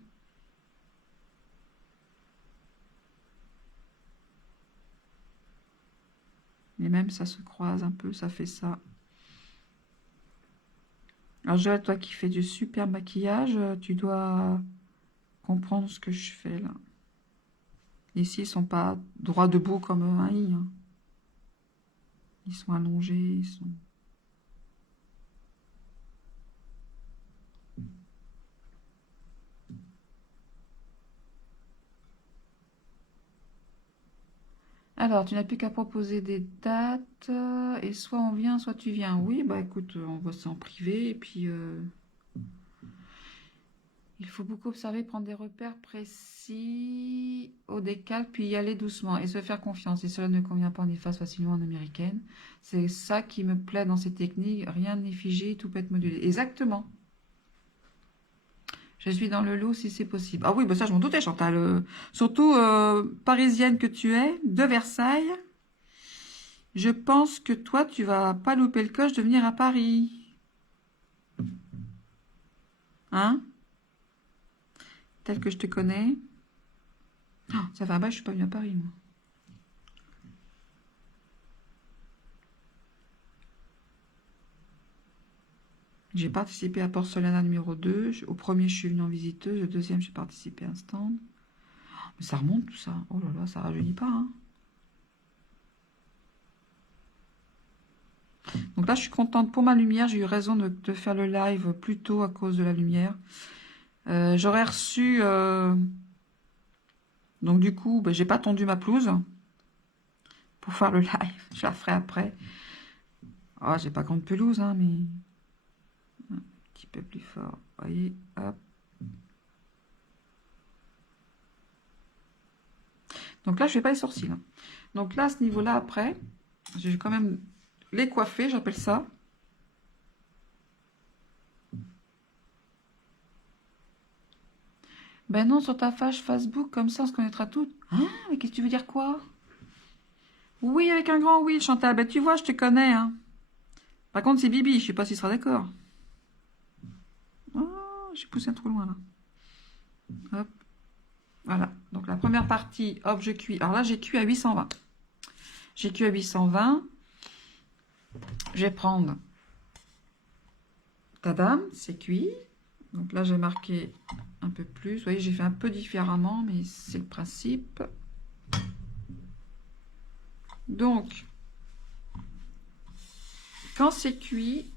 Mais même ça se croise un peu, ça fait ça. Alors Joël, toi qui fais du super maquillage, tu dois comprendre ce que je fais là. Ici, ils sont pas droits debout comme un i. Hein. Ils sont allongés, ils sont... Alors, tu n'as plus qu'à proposer des dates, et soit on vient, soit tu viens. Oui, bah écoute, on voit ça en privé, et puis il faut beaucoup observer, prendre des repères précis au décal, puis y aller doucement, et se faire confiance. Et cela ne convient pas, on efface facilement en américaine. C'est ça qui me plaît dans ces techniques, rien n'est figé, tout peut être modulé. Exactement. Je suis dans le lot si c'est possible. Ah oui, bah ça je m'en doutais, Chantal. Surtout parisienne que tu es, de Versailles. Je pense que toi, tu vas pas louper le coche de venir à Paris. Hein? Tel que je te connais. Oh, ça fait un bail, je suis pas venue à Paris, moi. J'ai participé à Porcelana numéro 2. Au premier, je suis venue en visiteuse. Au deuxième, j'ai participé à un stand. Mais ça remonte tout ça. Oh là là, ça rajeunit pas. Hein. Donc là, je suis contente pour ma lumière. J'ai eu raison de faire le live plus tôt à cause de la lumière. J'aurais reçu... Donc du coup, ben, j'ai pas tendu ma pelouse pour faire le live. Je la ferai après. Ah, j'ai pas grande pelouse, hein, mais... Un petit peu plus fort. Vous voyez, hop. Donc là, je fais pas les sourcils. Hein. Donc là, à ce niveau-là, après, je vais quand même les coiffer, j'appelle ça. Ben non, sur ta page Facebook, comme ça, on se connaîtra toutes. Hein? Mais qu'est-ce que tu veux dire quoi? Oui, avec un grand oui, Chantal. Ben tu vois, je te connais. Hein. Par contre, c'est Bibi, je sais pas s'il sera d'accord. Oh, j'ai poussé un trop loin, là. Hop. Voilà. Donc la première partie, hop, je cuis. Alors là, j'ai cuit à 820. J'ai cuit à 820. Je vais prendre... Tadam, c'est cuit. Donc là, j'ai marqué un peu plus. Vous voyez, j'ai fait un peu différemment, mais c'est le principe. Donc, quand c'est cuit,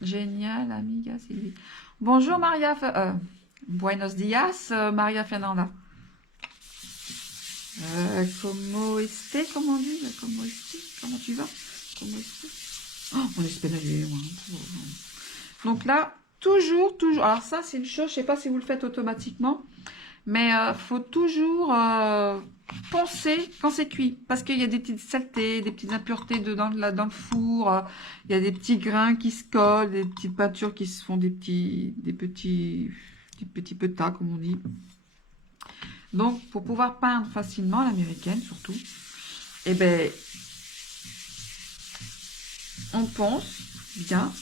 génial, amiga Sylvie. Bonjour Maria, buenos dias, Maria Fernanda. Como este, comment on dit? Como este, comment tu vas? Como este? Oh, mon espagnol est loin. Donc là, toujours. Alors ça, c'est une chose, je sais pas si vous le faites automatiquement, mais faut toujours poncer quand c'est cuit, parce qu'il y a des petites saletés, des petites impuretés dans le four, il y a des petits grains qui se collent, des petites peintures qui se font des petits petas, comme on dit. Donc, pour pouvoir peindre facilement, l'américaine surtout, eh ben, on ponce bien.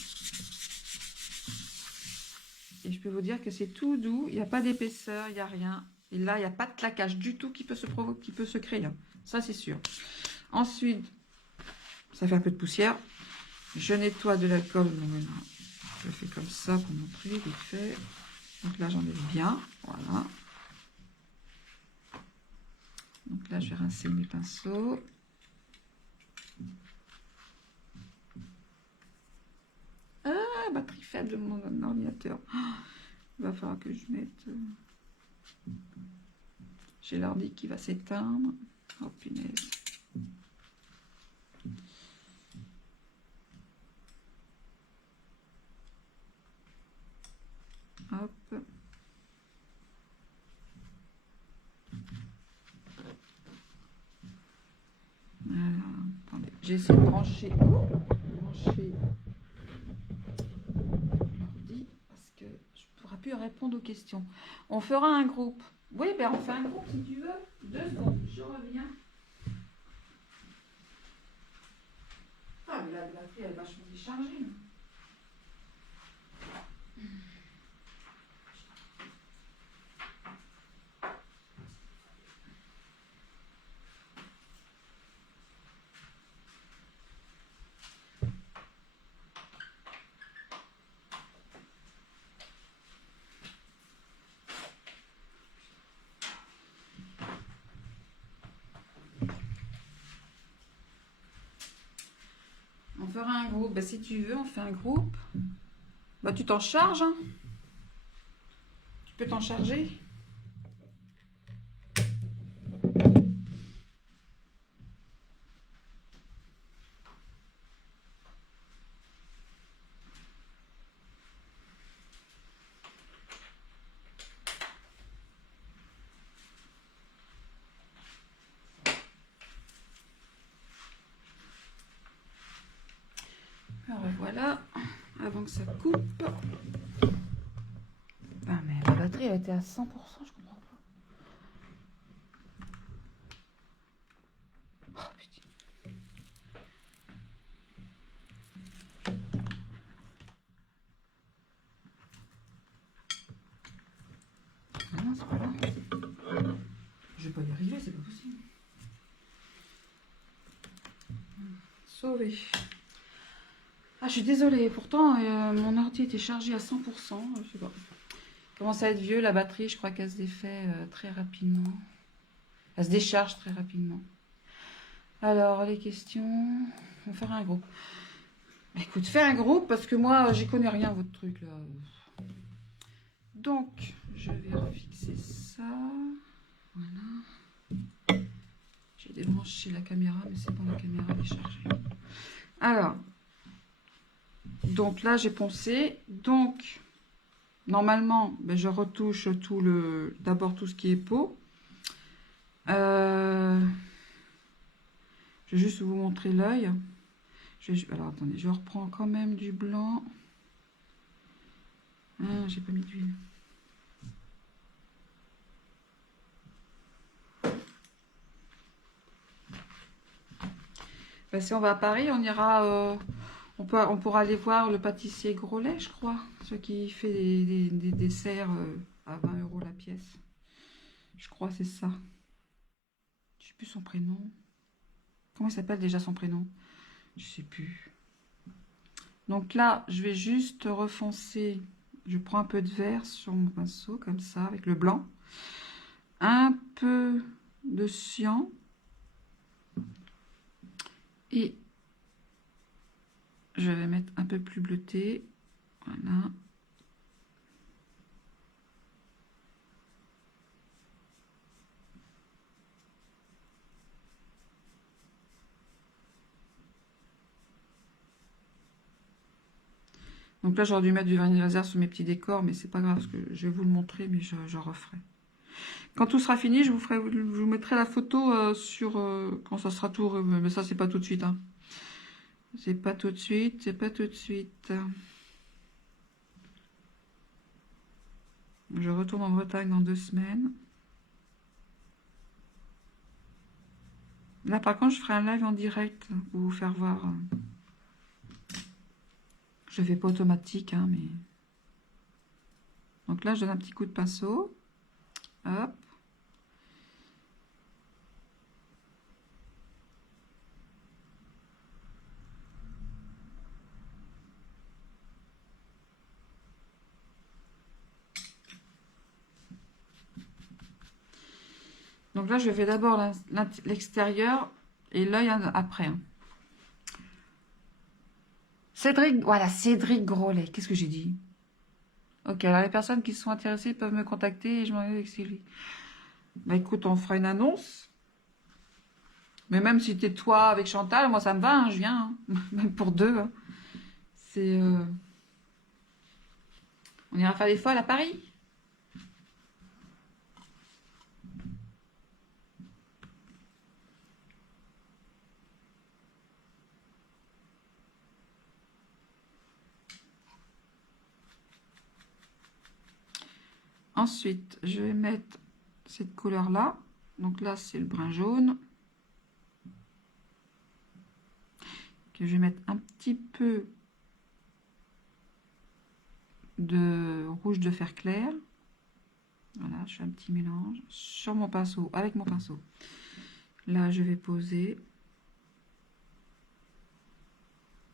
Et je peux vous dire que c'est tout doux, il n'y a pas d'épaisseur, il n'y a rien. Et là, il n'y a pas de claquage du tout qui peut se créer. Hein. Ça, c'est sûr. Ensuite, ça fait un peu de poussière. Je nettoie de l'alcool. Je fais comme ça pour montrer vite fait. Donc là, j'enlève bien. Voilà. Donc là, je vais rincer mes pinceaux. Ah, batterie faible de mon ordinateur. Il va falloir que je mette... J'ai l'ordi qui va s'éteindre. Oh, punaise. Hop. Voilà, attendez. J'ai essayé de brancher l'ordi parce que plus répondre aux questions. On fera un groupe. Oui, ben on fait un groupe si tu veux. 2 secondes, je reviens. Ah, mais la batterie, elle est vachement déchargée. On fera un groupe. Ben, si tu veux, on fait un groupe. Bah, tu t'en charges, hein. Tu peux t'en charger. Alors voilà, avant que ça coupe. Ah mais la batterie elle était à 100%, je comprends pas. Oh putain. Ah non, c'est pas là. Je vais pas y arriver, c'est pas possible. Sauvé. Ah, je suis désolée, pourtant mon ordi était chargé à 100%, je sais pas. Il commence à être vieux, la batterie, je crois qu'elle se défait très rapidement. Elle se décharge très rapidement. Alors, les questions, on va faire un groupe. Bah, écoute, fais un groupe parce que moi, j'y connais rien, votre truc là. Donc, je vais refixer ça. Voilà. J'ai débranché la caméra, mais c'est bon, la caméra est chargée. Alors, donc là, j'ai poncé. Donc, normalement, ben, je retouche d'abord tout ce qui est peau. Je vais juste vous montrer l'œil. Alors, attendez, je reprends quand même du blanc. Ah, j'ai pas mis d'huile. Ben, si on va à Paris, on ira... on pourra aller voir le pâtissier Grolet, je crois. Celui qui fait des desserts à 20 € la pièce. Je crois que c'est ça. Je sais plus son prénom. Comment il s'appelle déjà son prénom? Je sais plus. Donc là, je vais juste refoncer. Je prends un peu de vert sur mon pinceau, comme ça, avec le blanc. Un peu de cyan. Et je vais mettre un peu plus bleuté. Voilà. Donc là, j'aurais dû mettre du vernis laser sur mes petits décors, mais c'est pas grave, parce que je vais vous le montrer, mais je referai. Quand tout sera fini, je vous mettrai la photo quand ça sera tout. Mais ça, c'est pas tout de suite. Hein. C'est pas tout de suite, c'est pas tout de suite. Je retourne en Bretagne dans 2 semaines. Là, par contre, je ferai un live en direct pour vous faire voir. Je fais pas automatique, hein, mais... Donc là, je donne un petit coup de pinceau. Hop. Donc là, je fais d'abord l'extérieur et l'œil après. Hein. Cédric, voilà, Cédric Grolet. Qu'est-ce que j'ai dit? Ok, alors les personnes qui sont intéressées peuvent me contacter et je m'en vais avec Sylvie. Bah écoute, on fera une annonce. Mais même si t'es toi avec Chantal, moi ça me va, hein, je viens. Hein. Même pour 2. Hein. C'est... On ira faire des folles à Paris. Ensuite, je vais mettre cette couleur-là. Donc là, c'est le brun jaune. Que je vais mettre un petit peu de rouge de fer clair. Voilà, je fais un petit mélange sur mon pinceau, avec mon pinceau. Là, je vais poser.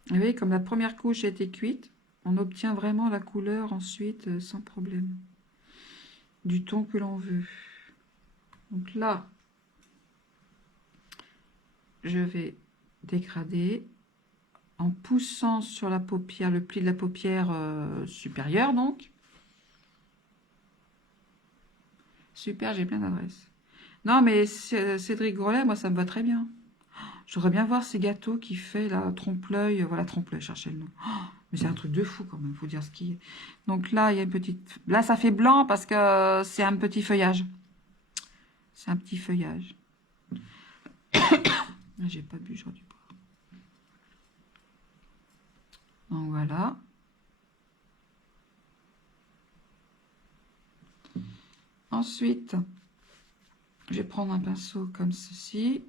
Vous voyez, comme la première couche a été cuite, on obtient vraiment la couleur ensuite sans problème. Du ton que l'on veut. Donc là, je vais dégrader en poussant sur la paupière, le pli de la paupière supérieure donc. Super, j'ai plein d'adresses. Non mais Cédric Grolet, moi ça me va très bien. Je voudrais bien voir ces gâteaux qui fait la trompe-l'œil. Voilà, trompe-l'œil, cherchez le nom. Oh, mais c'est un truc de fou quand même, faut dire ce qui est. Donc là, il y a une petite... Là, ça fait blanc parce que c'est un petit feuillage. C'est un petit feuillage. J'ai pas bu, j'aurais dû boire. Donc voilà. Ensuite, je vais prendre un pinceau comme ceci.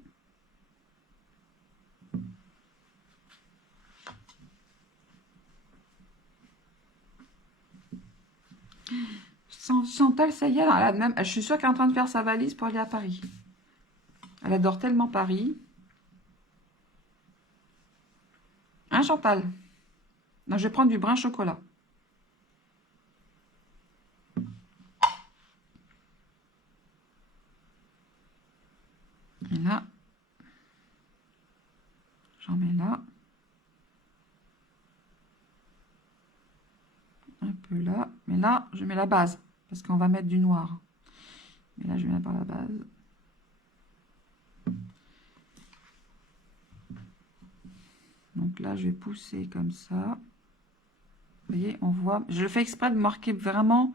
Chantal, ça y est, je suis sûre qu'elle est en train de faire sa valise pour aller à Paris. Elle adore tellement Paris. Hein, Chantal? Non, je vais prendre du brun chocolat. Et là, j'en mets là. Un peu là. Mais là, je mets la base. Parce qu'on va mettre du noir. Mais là, je viens par la base. Donc là, je vais pousser comme ça. Vous voyez, on voit. Je le fais exprès de marquer vraiment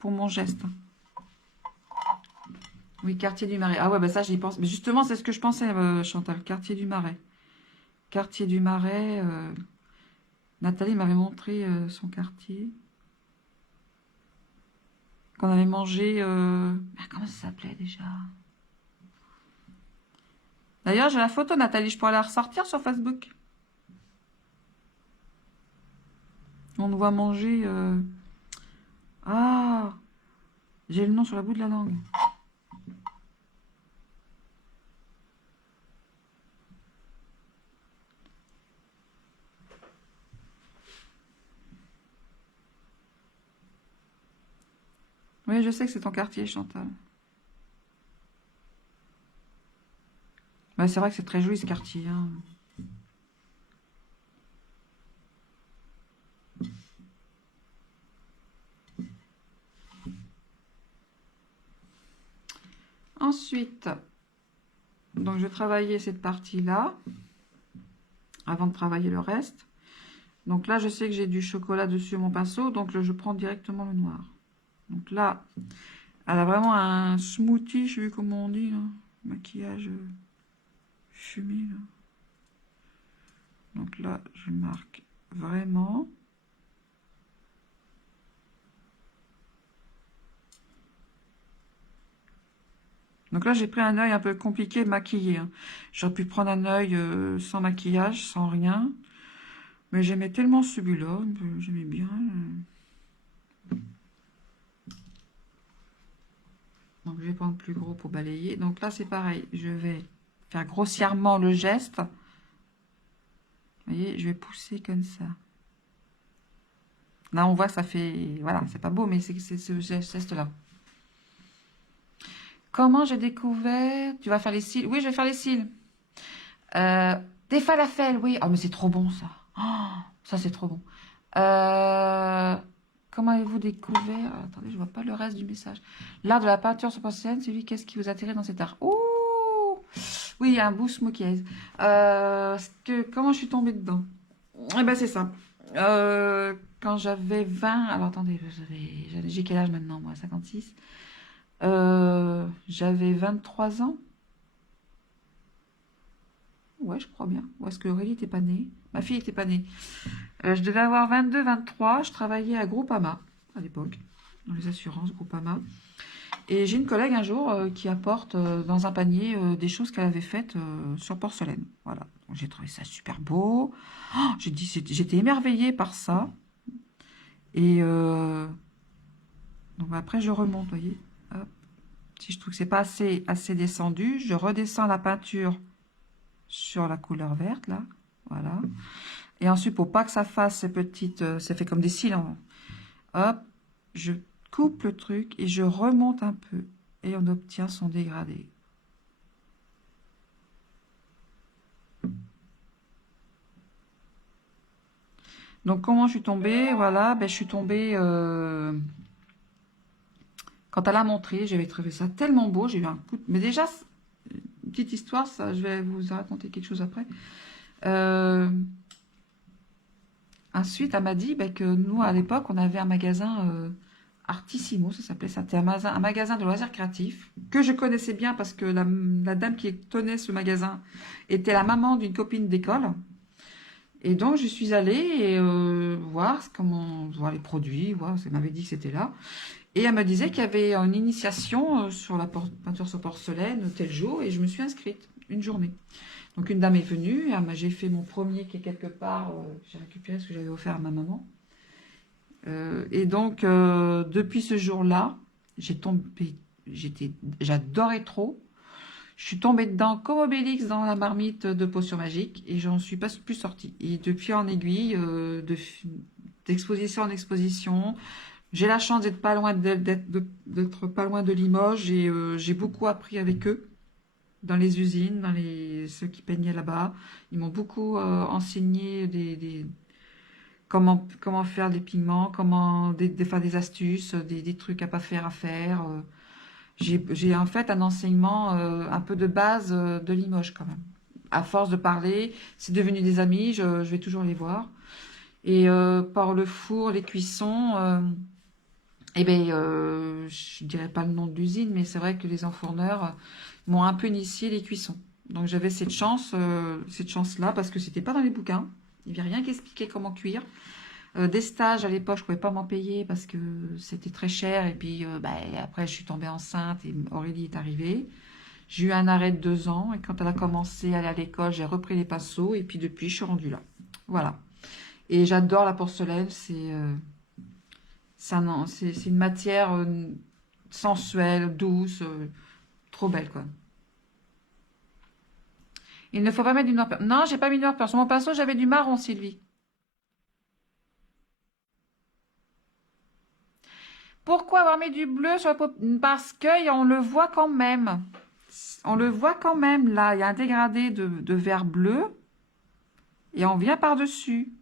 pour mon geste. Oui, quartier du Marais. Ah ouais, bah ça, j'y pense. Mais justement, c'est ce que je pensais, Chantal. Quartier du Marais. Quartier du Marais. Nathalie m'avait montré son quartier. Qu'on avait mangé... comment ça s'appelait déjà? D'ailleurs, j'ai la photo, Nathalie. Je pourrais la ressortir sur Facebook. On nous voit manger... Ah, j'ai le nom sur la bout de la langue. Oui, je sais que c'est ton quartier, Chantal. Bah, c'est vrai que c'est très joli ce quartier. Hein. Ensuite, donc je travaillais cette partie-là avant de travailler le reste. Donc là, je sais que j'ai du chocolat dessus mon pinceau, donc je prends directement le noir. Donc là, elle a vraiment un smoothie, je sais plus comment on dit, là. Maquillage fumé. Là. Donc là, je marque vraiment. Donc là, j'ai pris un œil un peu compliqué maquillé. Hein. J'aurais pu prendre un œil sans maquillage, sans rien. Mais j'aimais tellement celui-là, j'aimais bien. Donc je vais prendre plus gros pour balayer. Donc là, c'est pareil. Je vais faire grossièrement le geste. Vous voyez, je vais pousser comme ça. Là, on voit que ça fait... Voilà, c'est pas beau, mais c'est ce geste-là. Comment j'ai découvert... Tu vas faire les cils? Oui, je vais faire les cils. Des falafels, oui. Oh, mais c'est trop bon, ça. Oh, ça, c'est trop bon. Comment avez-vous découvert... Attendez, je vois pas le reste du message. L'art de la peinture sur porcelaine, c'est lui, qu'est-ce qui vous attirait dans cet art? Ouh! Oui, il y a un beau smoky. Comment je suis tombée dedans? Eh ben, c'est simple. Quand j'avais 20... Alors, attendez, j'ai quel âge maintenant, moi? 56. J'avais 23 ans. Ouais, je crois bien. Ou est-ce que Aurélie n'était pas née? Ma fille n'était pas née. Je devais avoir 22, 23. Je travaillais à Groupama à l'époque. dans les assurances, Groupama. Et j'ai une collègue un jour qui apporte dans un panier des choses qu'elle avait faites sur porcelaine. Voilà. J'ai trouvé ça super beau. Oh, j'étais émerveillée par ça. Et donc après, je remonte, vous voyez. Hop. Si je trouve que c'est pas assez descendu, je redescends la peinture sur la couleur verte, là. Voilà. Et ensuite, pour pas que ça fasse ces petites... ça fait comme des cils. Hop, je coupe le truc et je remonte un peu. Et on obtient son dégradé. Donc, comment je suis tombée? Voilà, ben, je suis tombée... quand elle a montré, j'avais trouvé ça tellement beau. J'ai eu un coup de... Mais déjà, une petite histoire, ça, je vais vous raconter quelque chose après. Ensuite, elle m'a dit ben, que nous, à l'époque, on avait un magasin Artissimo, ça s'appelait ça. C'était un magasin de loisirs créatifs que je connaissais bien parce que la dame qui tenait ce magasin était la maman d'une copine d'école. Et donc, je suis allée et, voir les produits, voir, elle m'avait dit que c'était là. Et elle me disait qu'il y avait une initiation sur la peinture sur porcelaine tel jour et je me suis inscrite une journée. Donc une dame est venue, j'ai fait mon premier qui est quelque part, j'ai récupéré ce que j'avais offert à ma maman. Et donc depuis ce jour-là, j'adorais trop. Je suis tombée dedans comme Obélix dans la marmite de potions magiques et j'en suis pas plus sortie. Et depuis en aiguille, d'exposition en exposition, j'ai la chance d'être pas loin d'être pas loin de Limoges et j'ai beaucoup appris avec eux dans les usines, ceux qui peignaient là-bas. Ils m'ont beaucoup enseigné comment faire des pigments, comment faire des astuces, des trucs à pas faire à faire. J'ai en fait un enseignement un peu de base de Limoges quand même. À force de parler, c'est devenu des amis, je vais toujours les voir. Et par le four, les cuissons, eh ben, je dirais pas le nom de l'usine, mais c'est vrai que les enfourneurs m'ont un peu initié les cuissons. Donc j'avais cette chance-là, parce que c'était pas dans les bouquins. Il n'y avait rien qui expliquait comment cuire. Des stages à l'époque, je pouvais pas m'en payer parce que c'était très cher. Et puis après, je suis tombée enceinte et Aurélie est arrivée. J'ai eu un arrêt de 2 ans et quand elle a commencé à aller à l'école, j'ai repris les pinceaux et puis depuis, je suis rendue là. Voilà. Et j'adore la porcelaine. C'est une matière sensuelle, douce, trop belle quoi. Il ne faut pas mettre du noir. Non, j'ai pas mis du noir. Sur mon pinceau, j'avais du marron, Sylvie. Pourquoi avoir mis du bleu sur la peau? Parce qu'on le voit quand même. On le voit quand même là. Il y a un dégradé de vert bleu et on vient par-dessus.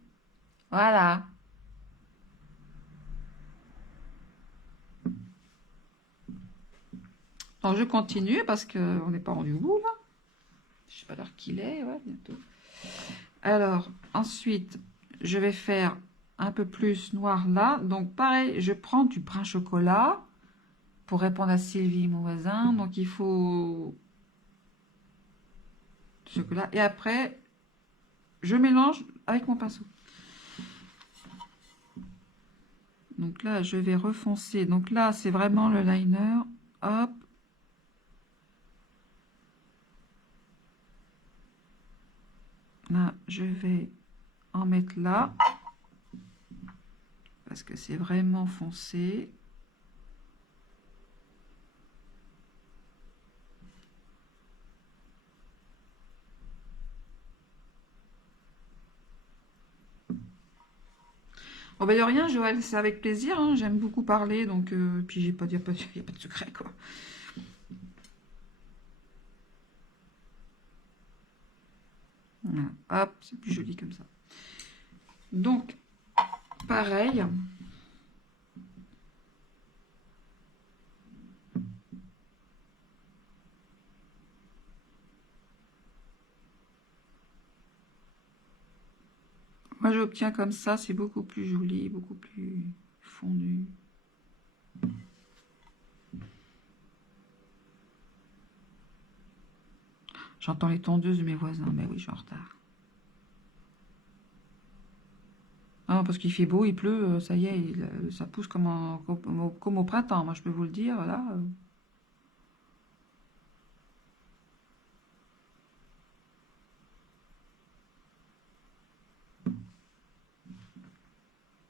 Voilà. Donc je continue parce qu'on n'est pas rendu au bout là. Je sais pas l'heure qu'il est, ouais, bientôt. Alors, ensuite, je vais faire un peu plus noir là. Donc pareil, je prends du brun chocolat pour répondre à Sylvie, mon voisin. Donc il faut du chocolat. Et après, je mélange avec mon pinceau. Donc là, je vais refoncer. Donc là, c'est vraiment le liner. Hop. Là, je vais en mettre là. Parce que c'est vraiment foncé. Bon, ben, de rien, Joël, c'est avec plaisir. Hein. J'aime beaucoup parler. Donc, puis, il n'y a pas de secret, quoi. Voilà. Hop, c'est plus joli comme ça. Donc, pareil. Moi, j'obtiens comme ça, c'est beaucoup plus joli, beaucoup plus fondu. J'entends les tondeuses de mes voisins, mais oui, je suis en retard. Non, parce qu'il fait beau, il pleut, ça y est, ça pousse comme au printemps, moi je peux vous le dire, là.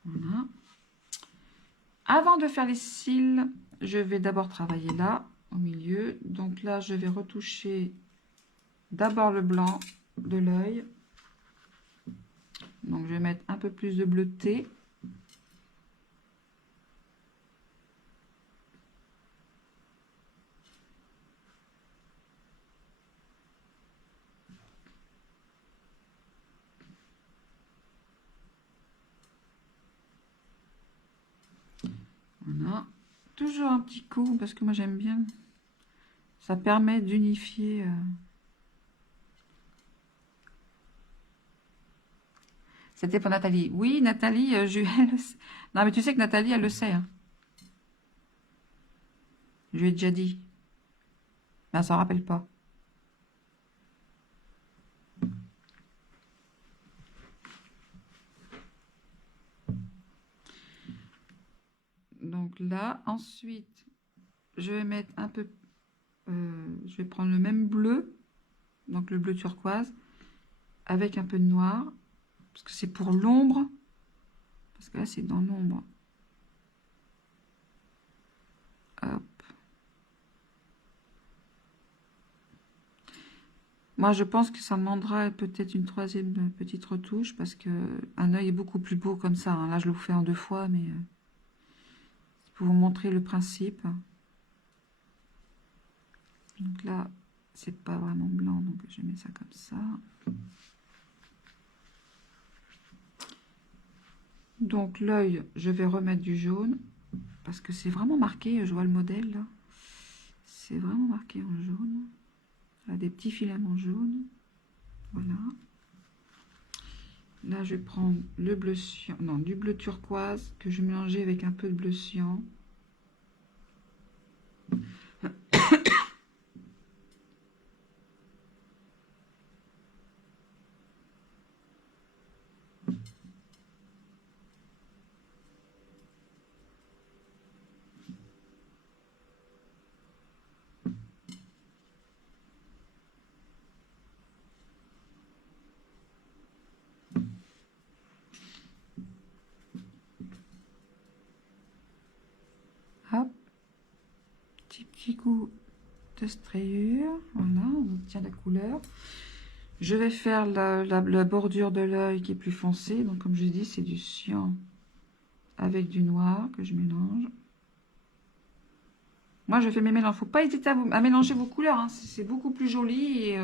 Voilà. Avant de faire les cils, je vais d'abord travailler là, au milieu. Donc là, je vais retoucher d'abord le blanc de l'œil. Donc je vais mettre un peu plus de bleuté. Voilà. Toujours un petit coup, parce que moi j'aime bien. Ça permet d'unifier. C'était pour Nathalie. Oui, Nathalie, non, mais tu sais que Nathalie, elle le sait. Hein. Je lui ai déjà dit. Mais elle s'en rappelle pas. Donc là, ensuite, je vais mettre un peu... je vais prendre le même bleu, donc le bleu turquoise, avec un peu de noir, parce que c'est pour l'ombre. Parce que là, c'est dans l'ombre. Hop. Moi, je pense que ça demandera peut-être une troisième petite retouche, parce que un œil est beaucoup plus beau comme ça. Hein. Là, je le fais en 2 fois, mais pour vous montrer le principe. Donc là, c'est pas vraiment blanc, donc je mets ça comme ça. Donc l'œil, je vais remettre du jaune, parce que c'est vraiment marqué, je vois le modèle là. C'est vraiment marqué en jaune. Là, des petits filaments jaunes. Voilà. Là, je vais prendre le bleu cyan, non, du bleu turquoise que je vais mélanger avec un peu de bleu cyan. Hop. Petit coup de strayure. Voilà, on obtient la couleur. Je vais faire la bordure de l'œil qui est plus foncée. Donc, comme je dis, c'est du cyan avec du noir que je mélange. Moi, je fais mes mélanges. Faut pas hésiter à mélanger vos couleurs. Hein. C'est beaucoup plus joli. Et,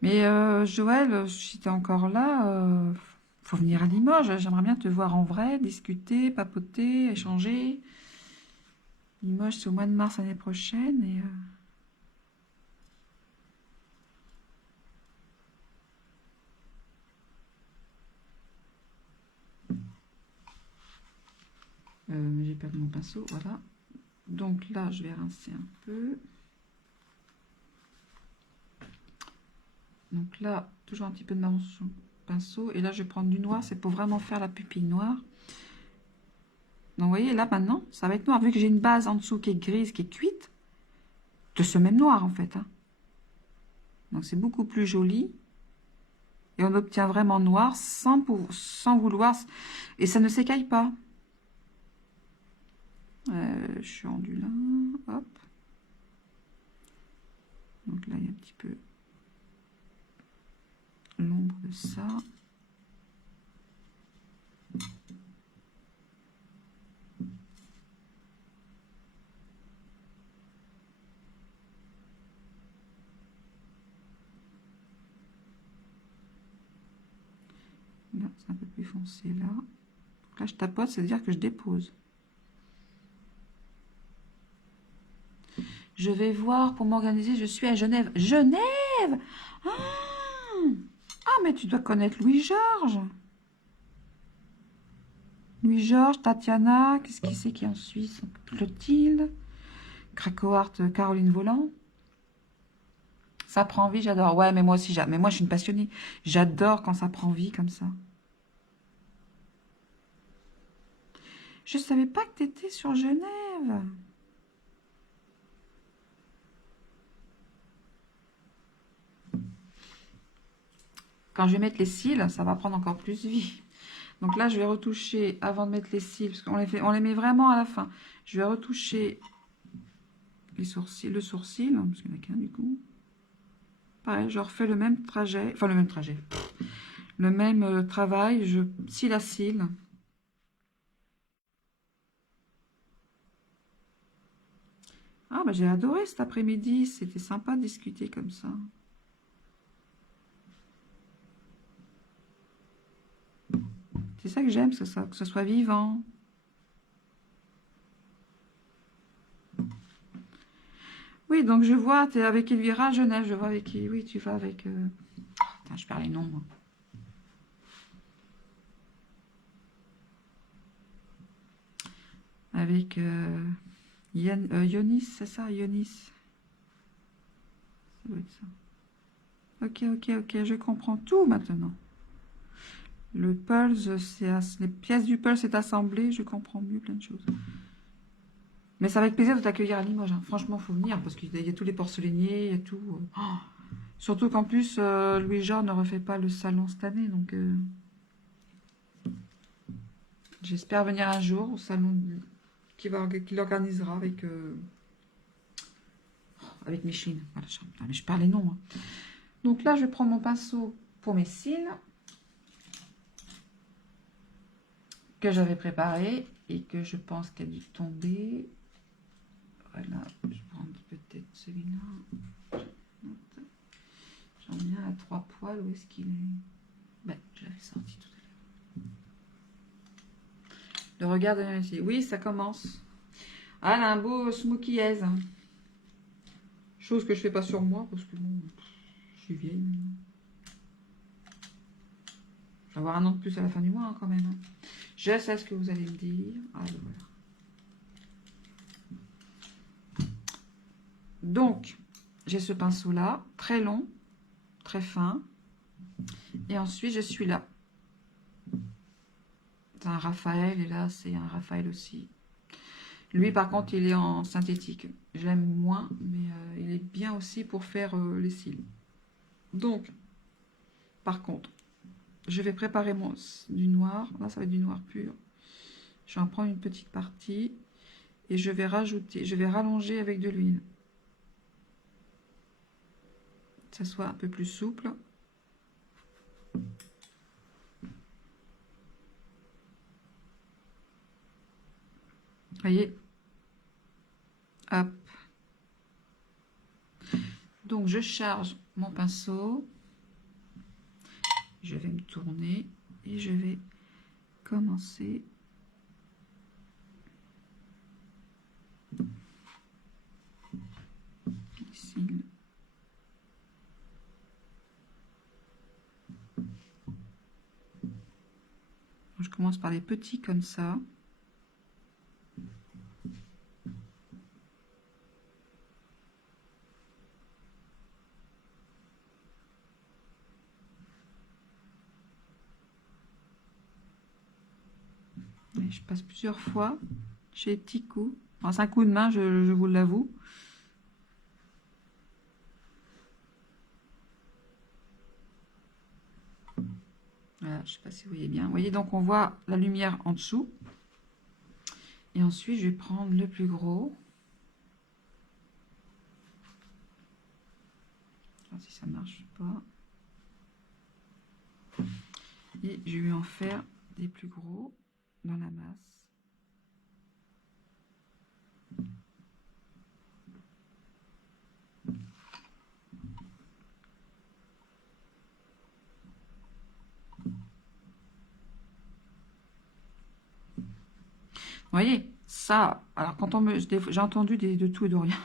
Mais Joël, si tu es encore là, faut venir à Limoges. J'aimerais bien te voir en vrai, discuter, papoter, échanger. Limoges, c'est au mois de mars l'année prochaine. Et, j'ai perdu mon pinceau, voilà. Donc là, je vais rincer un peu. Donc là, toujours un petit peu de marron sur le pinceau. Et là, je vais prendre du noir. C'est pour vraiment faire la pupille noire. Donc, vous voyez, là, maintenant, ça va être noir. Vu que j'ai une base en dessous qui est grise, qui est cuite, de ce même noir, en fait. Hein. Donc, c'est beaucoup plus joli. Et on obtient vraiment noir sans vouloir. Et ça ne s'écaille pas. Je suis rendu là. Hop. Donc là, il y a un petit peu l'ombre de ça. Là, c'est un peu plus foncé là. Donc là, je tapote, c'est-à-dire que je dépose. Je vais voir pour m'organiser. Je suis à Genève. Genève! Ah, ah, mais tu dois connaître Louis-Georges. Louis-Georges, Tatiana. Qu'est-ce qui c'est qui est en Suisse? Clotilde. Krakauart, Caroline Volant. Ça prend vie, j'adore. Ouais, mais moi aussi, mais moi, je suis une passionnée. J'adore quand ça prend vie comme ça. Je savais pas que tu étais sur Genève. Quand je vais mettre les cils, ça va prendre encore plus vie. Donc là, je vais retoucher avant de mettre les cils, parce on les met vraiment à la fin. Je vais retoucher les sourcils, le sourcil, parce qu'il n'y en a qu'un du coup. Pareil, je refais le même trajet, enfin le même trajet, le même travail, je cils à cils. Ah bah j'ai adoré cet après-midi, c'était sympa de discuter comme ça. C'est ça que j'aime, que ça soit vivant. Oui, donc je vois, tu es avec Elvira à Genève, je vois avec qui. Oui, tu vas avec... Putain, je perds les noms, moi. Avec Yonis, c'est ça, Yonis. Ça doit être ça. Ok, ok, ok, je comprends tout maintenant. Le pulse, les pièces du pulse est assemblée, je comprends mieux plein de choses. Mais c'est avec plaisir de t'accueillir à Limoges. Hein. Franchement, il faut venir parce qu'il y a tous les porcelainiers, il y a tout. Oh. Surtout qu'en plus, Louis-Georges ne refait pas le salon cette année, donc j'espère venir un jour au salon qu'il organisera avec Micheline. Voilà, mais je parle les noms. Hein. Donc là, je vais prendre mon pinceau pour mes cils que j'avais préparé et que je pense qu'il a dû tomber. Voilà, je vais prendre peut-être celui-là. J'en ai un à 3 poils, où est-ce qu'il est? Ben, je l'avais sorti tout à l'heure. Le regard de ici. Oui, ça commence. Ah, elle a un beau smokey eyes. Chose que je fais pas sur moi, parce que bon, je suis vieille. Je vais avoir un an de plus à la fin du mois, hein, quand même. Hein. Je sais ce que vous allez me dire. Ah, ben voilà. Donc, j'ai ce pinceau-là, très long, très fin. Et ensuite, je suis là. C'est un Raphaël, et là, c'est un Raphaël aussi. Lui, par contre, il est en synthétique. J'aime moins, mais il est bien aussi pour faire les cils. Donc, par contre, je vais préparer du noir. Là, ça va être du noir pur. Je vais en prendre une petite partie et je vais rallonger avec de l'huile. Que ça soit un peu plus souple. Voyez, hop. Donc je charge mon pinceau, je vais me tourner et je vais commencer ici. Je commence par les petits comme ça. Et je passe plusieurs fois chez les petits coups. Enfin, c'est un coup de main, je vous l'avoue. Voilà, je ne sais pas si vous voyez bien. Vous voyez, donc on voit la lumière en dessous. Et ensuite, je vais prendre le plus gros. Alors, si ça ne marche pas. Et je vais en faire des plus gros dans la masse. Vous voyez, ça, alors quand j'ai entendu de tout et de rien.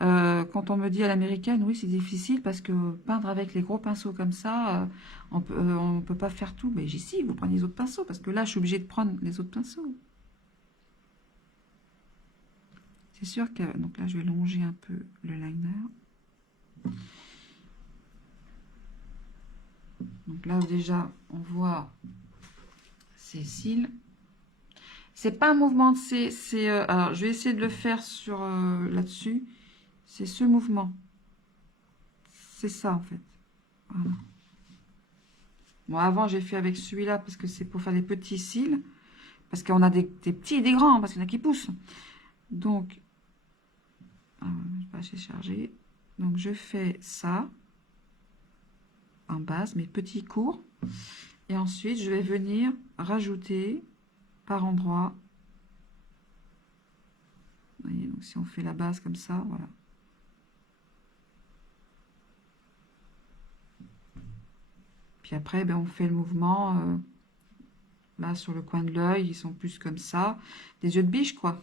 Quand on me dit à l'américaine, oui, c'est difficile parce que peindre avec les gros pinceaux comme ça, on peut pas faire tout. Mais j'ai si, vous prenez les autres pinceaux parce que là, je suis obligée de prendre les autres pinceaux. C'est sûr que... Donc là, je vais longer un peu le liner. Donc là, déjà, on voit ces cils. C'est pas un mouvement de C, c'est... alors, je vais essayer de le faire sur là-dessus. C'est ce mouvement. C'est ça, en fait. Voilà. Bon, avant, j'ai fait avec celui-là parce que c'est pour faire des petits cils. Parce qu'on a des petits et des grands, hein, parce qu'il y en a qui poussent. Donc, je vais pas assez chargé. Donc, je fais ça en base, mes petits cours. Et ensuite, je vais venir rajouter par endroit. Vous voyez, donc si on fait la base comme ça, voilà. Puis après, ben, on fait le mouvement. Là, sur le coin de l'œil, ils sont plus comme ça. Des yeux de biche, quoi.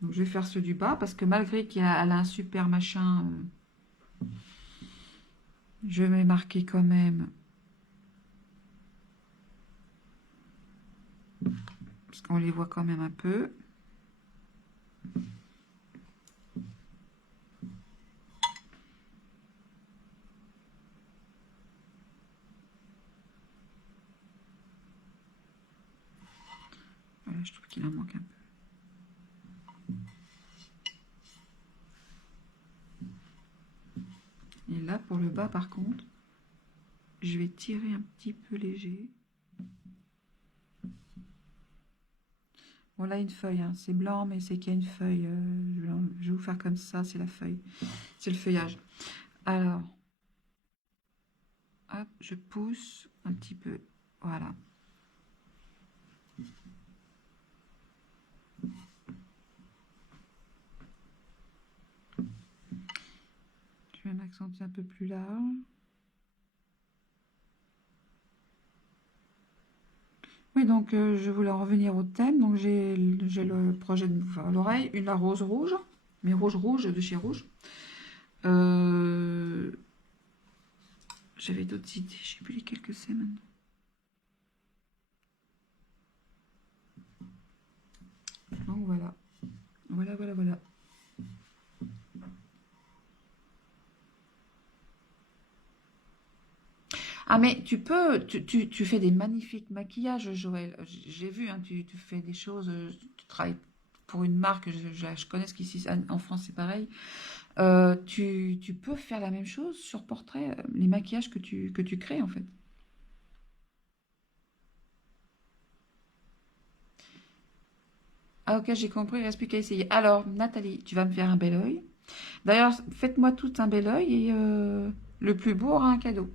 Donc, je vais faire ceux du bas, parce que malgré qu'elle a un super machin, je vais marquer quand même. Parce qu'on les voit quand même un peu. Voilà, je trouve qu'il en manque un peu. Et là, pour le bas, par contre, je vais tirer un petit peu léger. Bon, là, une feuille, hein. C'est blanc, mais c'est qu'il y a une feuille. Je vais vous faire comme ça, c'est la feuille. C'est le feuillage. Alors, hop, je pousse un petit peu. Voilà. Je vais m'accentuer un peu plus large. Oui, donc je voulais en revenir au thème. Donc j'ai le projet de faire l'oreille, la rose rouge, mais rouge de chez Rouge. J'avais d'autres idées, je sais plus lesquelles que c'est maintenant. Donc voilà. Voilà. Ah, mais tu peux, tu fais des magnifiques maquillages, Joël. J'ai vu, hein, tu fais des choses, tu travailles pour une marque, je connais ce qu'ici en France c'est pareil. Tu peux faire la même chose sur portrait, les maquillages que tu crées en fait. Ah ok, j'ai compris, il reste plus qu'à essayer. Alors, Nathalie, tu vas me faire un bel oeil. D'ailleurs, faites-moi tout un bel oeil et le plus beau aura un cadeau.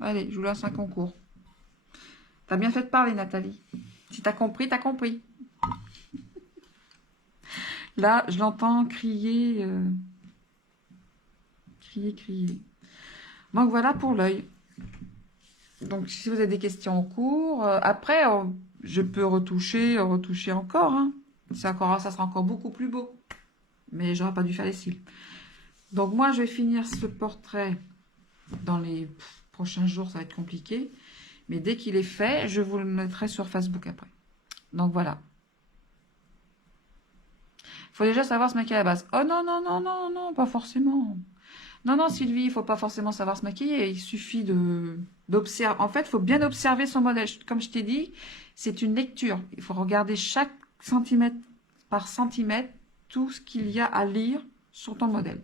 Allez, je vous lance un concours. T'as bien fait de parler, Nathalie. Si t'as compris, t'as compris. Là, je l'entends crier, crier. Donc voilà pour l'œil. Donc si vous avez des questions en cours, après, je peux retoucher encore. Hein. Ça sera encore beaucoup plus beau. Mais j'aurais pas dû faire les cils. Donc moi, je vais finir ce portrait dans les prochains jours. Ça va être compliqué. Mais dès qu'il est fait, je vous le mettrai sur Facebook après. Donc voilà. Il faut déjà savoir se maquiller à la base. Oh non, pas forcément. Non, Sylvie, il faut pas forcément savoir se maquiller. Il suffit d'observer. En fait, il faut bien observer son modèle. Comme je t'ai dit, c'est une lecture. Il faut regarder chaque centimètre par centimètre tout ce qu'il y a à lire sur ton modèle.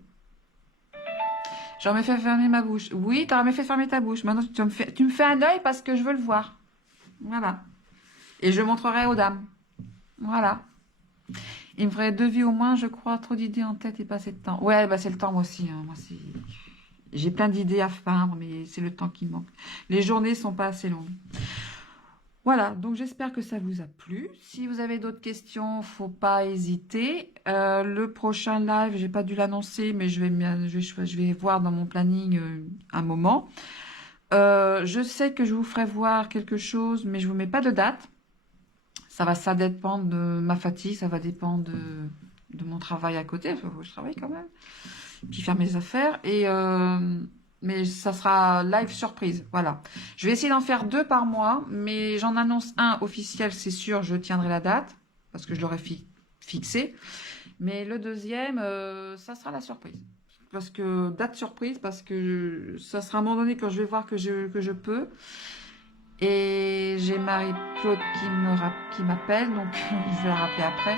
J'en ai fait fermer ma bouche. Oui, tu as fait fermer ta bouche. Maintenant, tu me fais un œil parce que je veux le voir. Voilà. Et je montrerai aux dames. Voilà. Il me ferait 2 vies au moins, je crois. Trop d'idées en tête et pas assez de temps. Ouais, bah c'est le temps moi aussi. Hein. Moi, j'ai plein d'idées à peindre, mais c'est le temps qui me manque. Les journées sont pas assez longues. Voilà, donc j'espère que ça vous a plu. Si vous avez d'autres questions, faut pas hésiter. Le prochain live, j'ai pas dû l'annoncer, mais je vais voir dans mon planning un moment. Je sais que je vous ferai voir quelque chose, mais je vous mets pas de date. Ça dépend de ma fatigue, ça va dépendre de mon travail à côté, il faut que je travaille quand même, puis faire mes affaires, mais ça sera live surprise, voilà. Je vais essayer d'en faire 2 par mois, mais j'en annonce un officiel, c'est sûr, je tiendrai la date, parce que je l'aurai fixé, mais le deuxième, ça sera la surprise. Parce que, date surprise, parce que ça sera à un moment donné quand je vais voir que je peux. Et j'ai Marie-Claude qui m'appelle, donc je vais la rappeler après.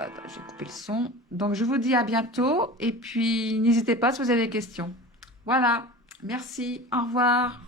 Attends, je vais couper le son. Donc je vous dis à bientôt, et puis n'hésitez pas si vous avez des questions. Voilà, merci, au revoir.